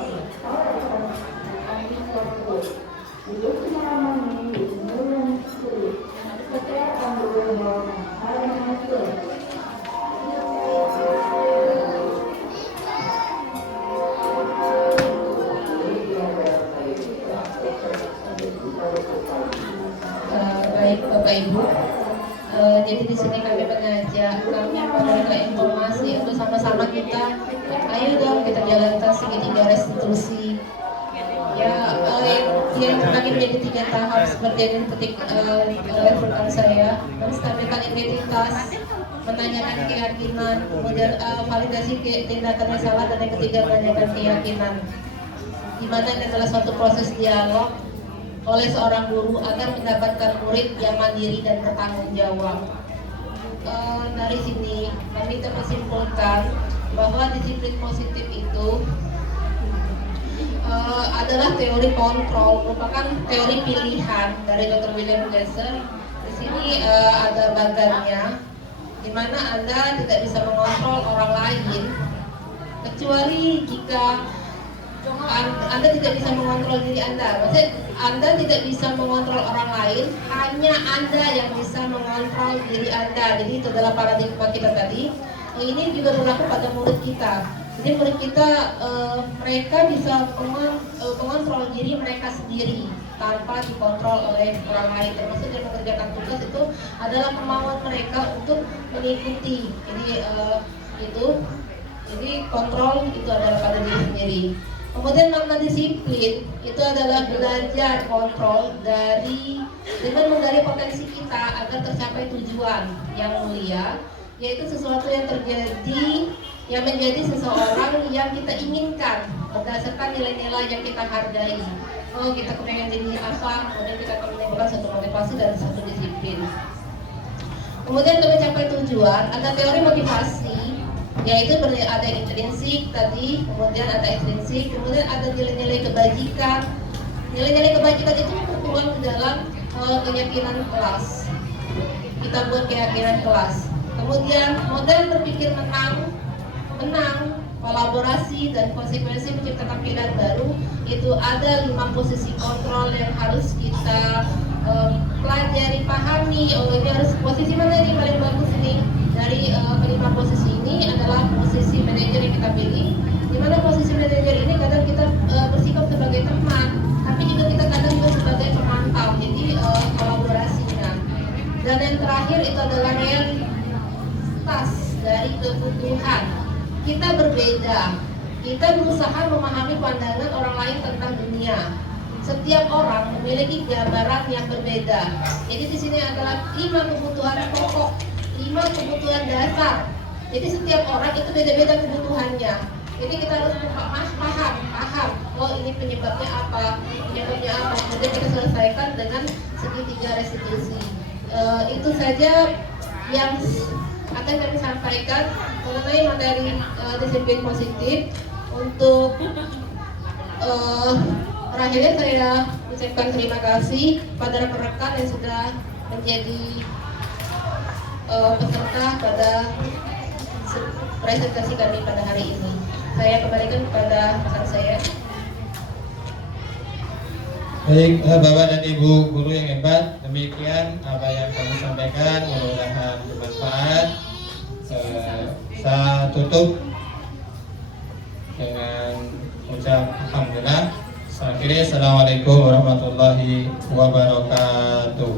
Baik Bapak Ibu, jadi di sini kami mengajak, kami memberikan informasi untuk sama-sama kita, ayo dong kita jalankan segitiga restitusi. Ya, yang terbagi menjadi 3 tahap seperti yang dipetik oleh rekan saya, menstabilkan identitas, menanyakan keyakinan, kemudian validasi tindakan yang salah, dan yang ketiga menanyakan keyakinan. Di mana ini adalah suatu proses dialog oleh seorang guru agar mendapatkan murid yang mandiri dan bertanggung jawab. Dari sini kami kita menyimpulkan bahwa disiplin positif itu adalah teori kontrol, merupakan teori pilihan dari Dr. William Glasser. Di sini ada bagannya, di mana Anda tidak bisa mengontrol orang lain kecuali jika Anda tidak bisa mengontrol diri Anda. Maksudnya Anda tidak bisa mengontrol orang lain, hanya Anda yang bisa mengontrol diri Anda. Jadi itu adalah paradigma kita tadi. Ini juga berlaku pada murid kita. Jadi murid kita mereka bisa mengontrol diri mereka sendiri tanpa dikontrol oleh orang lain. Termasuk yang mengerjakan tugas itu adalah kemauan mereka untuk mengikuti. Jadi kontrol itu adalah pada diri sendiri. Kemudian makna disiplin itu adalah belajar kontrol dengan menggali potensi kita agar tercapai tujuan yang mulia, yaitu sesuatu yang menjadi seseorang yang kita inginkan berdasarkan nilai-nilai yang kita hargai. Oh, kita kepengen jadi apa, kemudian kita akan menimbulkan satu motivasi dan satu disiplin. Kemudian untuk mencapai tujuan, ada teori motivasi, yaitu ada intrinsik tadi, kemudian ada ekstrinsik, kemudian ada nilai-nilai kebajikan. Nilai-nilai kebajikan itu tertuang di dalam keyakinan kelas. Kita buat keyakinan kelas. Kemudian model berpikir menang, kolaborasi dan konsekuensi menciptakan pilihan baru. Itu ada 5 posisi kontrol yang harus kita pelajari, pahami. Oh, ini harus posisi mana ini paling bagus ini. Dari kelima posisi ini adalah posisi manajer yang kita pilih. Di mana posisi manajer ini kadang kita bersikap sebagai teman, tapi juga kita kadang juga sebagai pemantau. Jadi kolaborasinya. Dan yang terakhir itu adalah realitas dari kebutuhan. Kita berbeda. Kita berusaha memahami pandangan orang lain tentang dunia. Setiap orang memiliki gambaran yang berbeda. Jadi di sini adalah 5 kebutuhan pokok, 5 kebutuhan dasar. Jadi setiap orang itu beda-beda kebutuhannya. Jadi kita harus paham. Oh, ini penyebabnya apa? Kemudian kita selesaikan dengan segitiga restitusi. Itu saja yang akan kami sampaikan mengenai materi disiplin positif. Untuk terakhirnya saya ucapkan terima kasih pada rekan-rekan yang sudah menjadi peserta pada presentasi kami pada hari ini. Saya kembalikan kepada rekan saya. Baik, Bapak dan Ibu guru yang hebat, demikian apa yang kami sampaikan, mudah-mudahan bermanfaat. Saya tutup dengan ucap alhamdulillah. Assalamualaikum warahmatullahi wabarakatuh.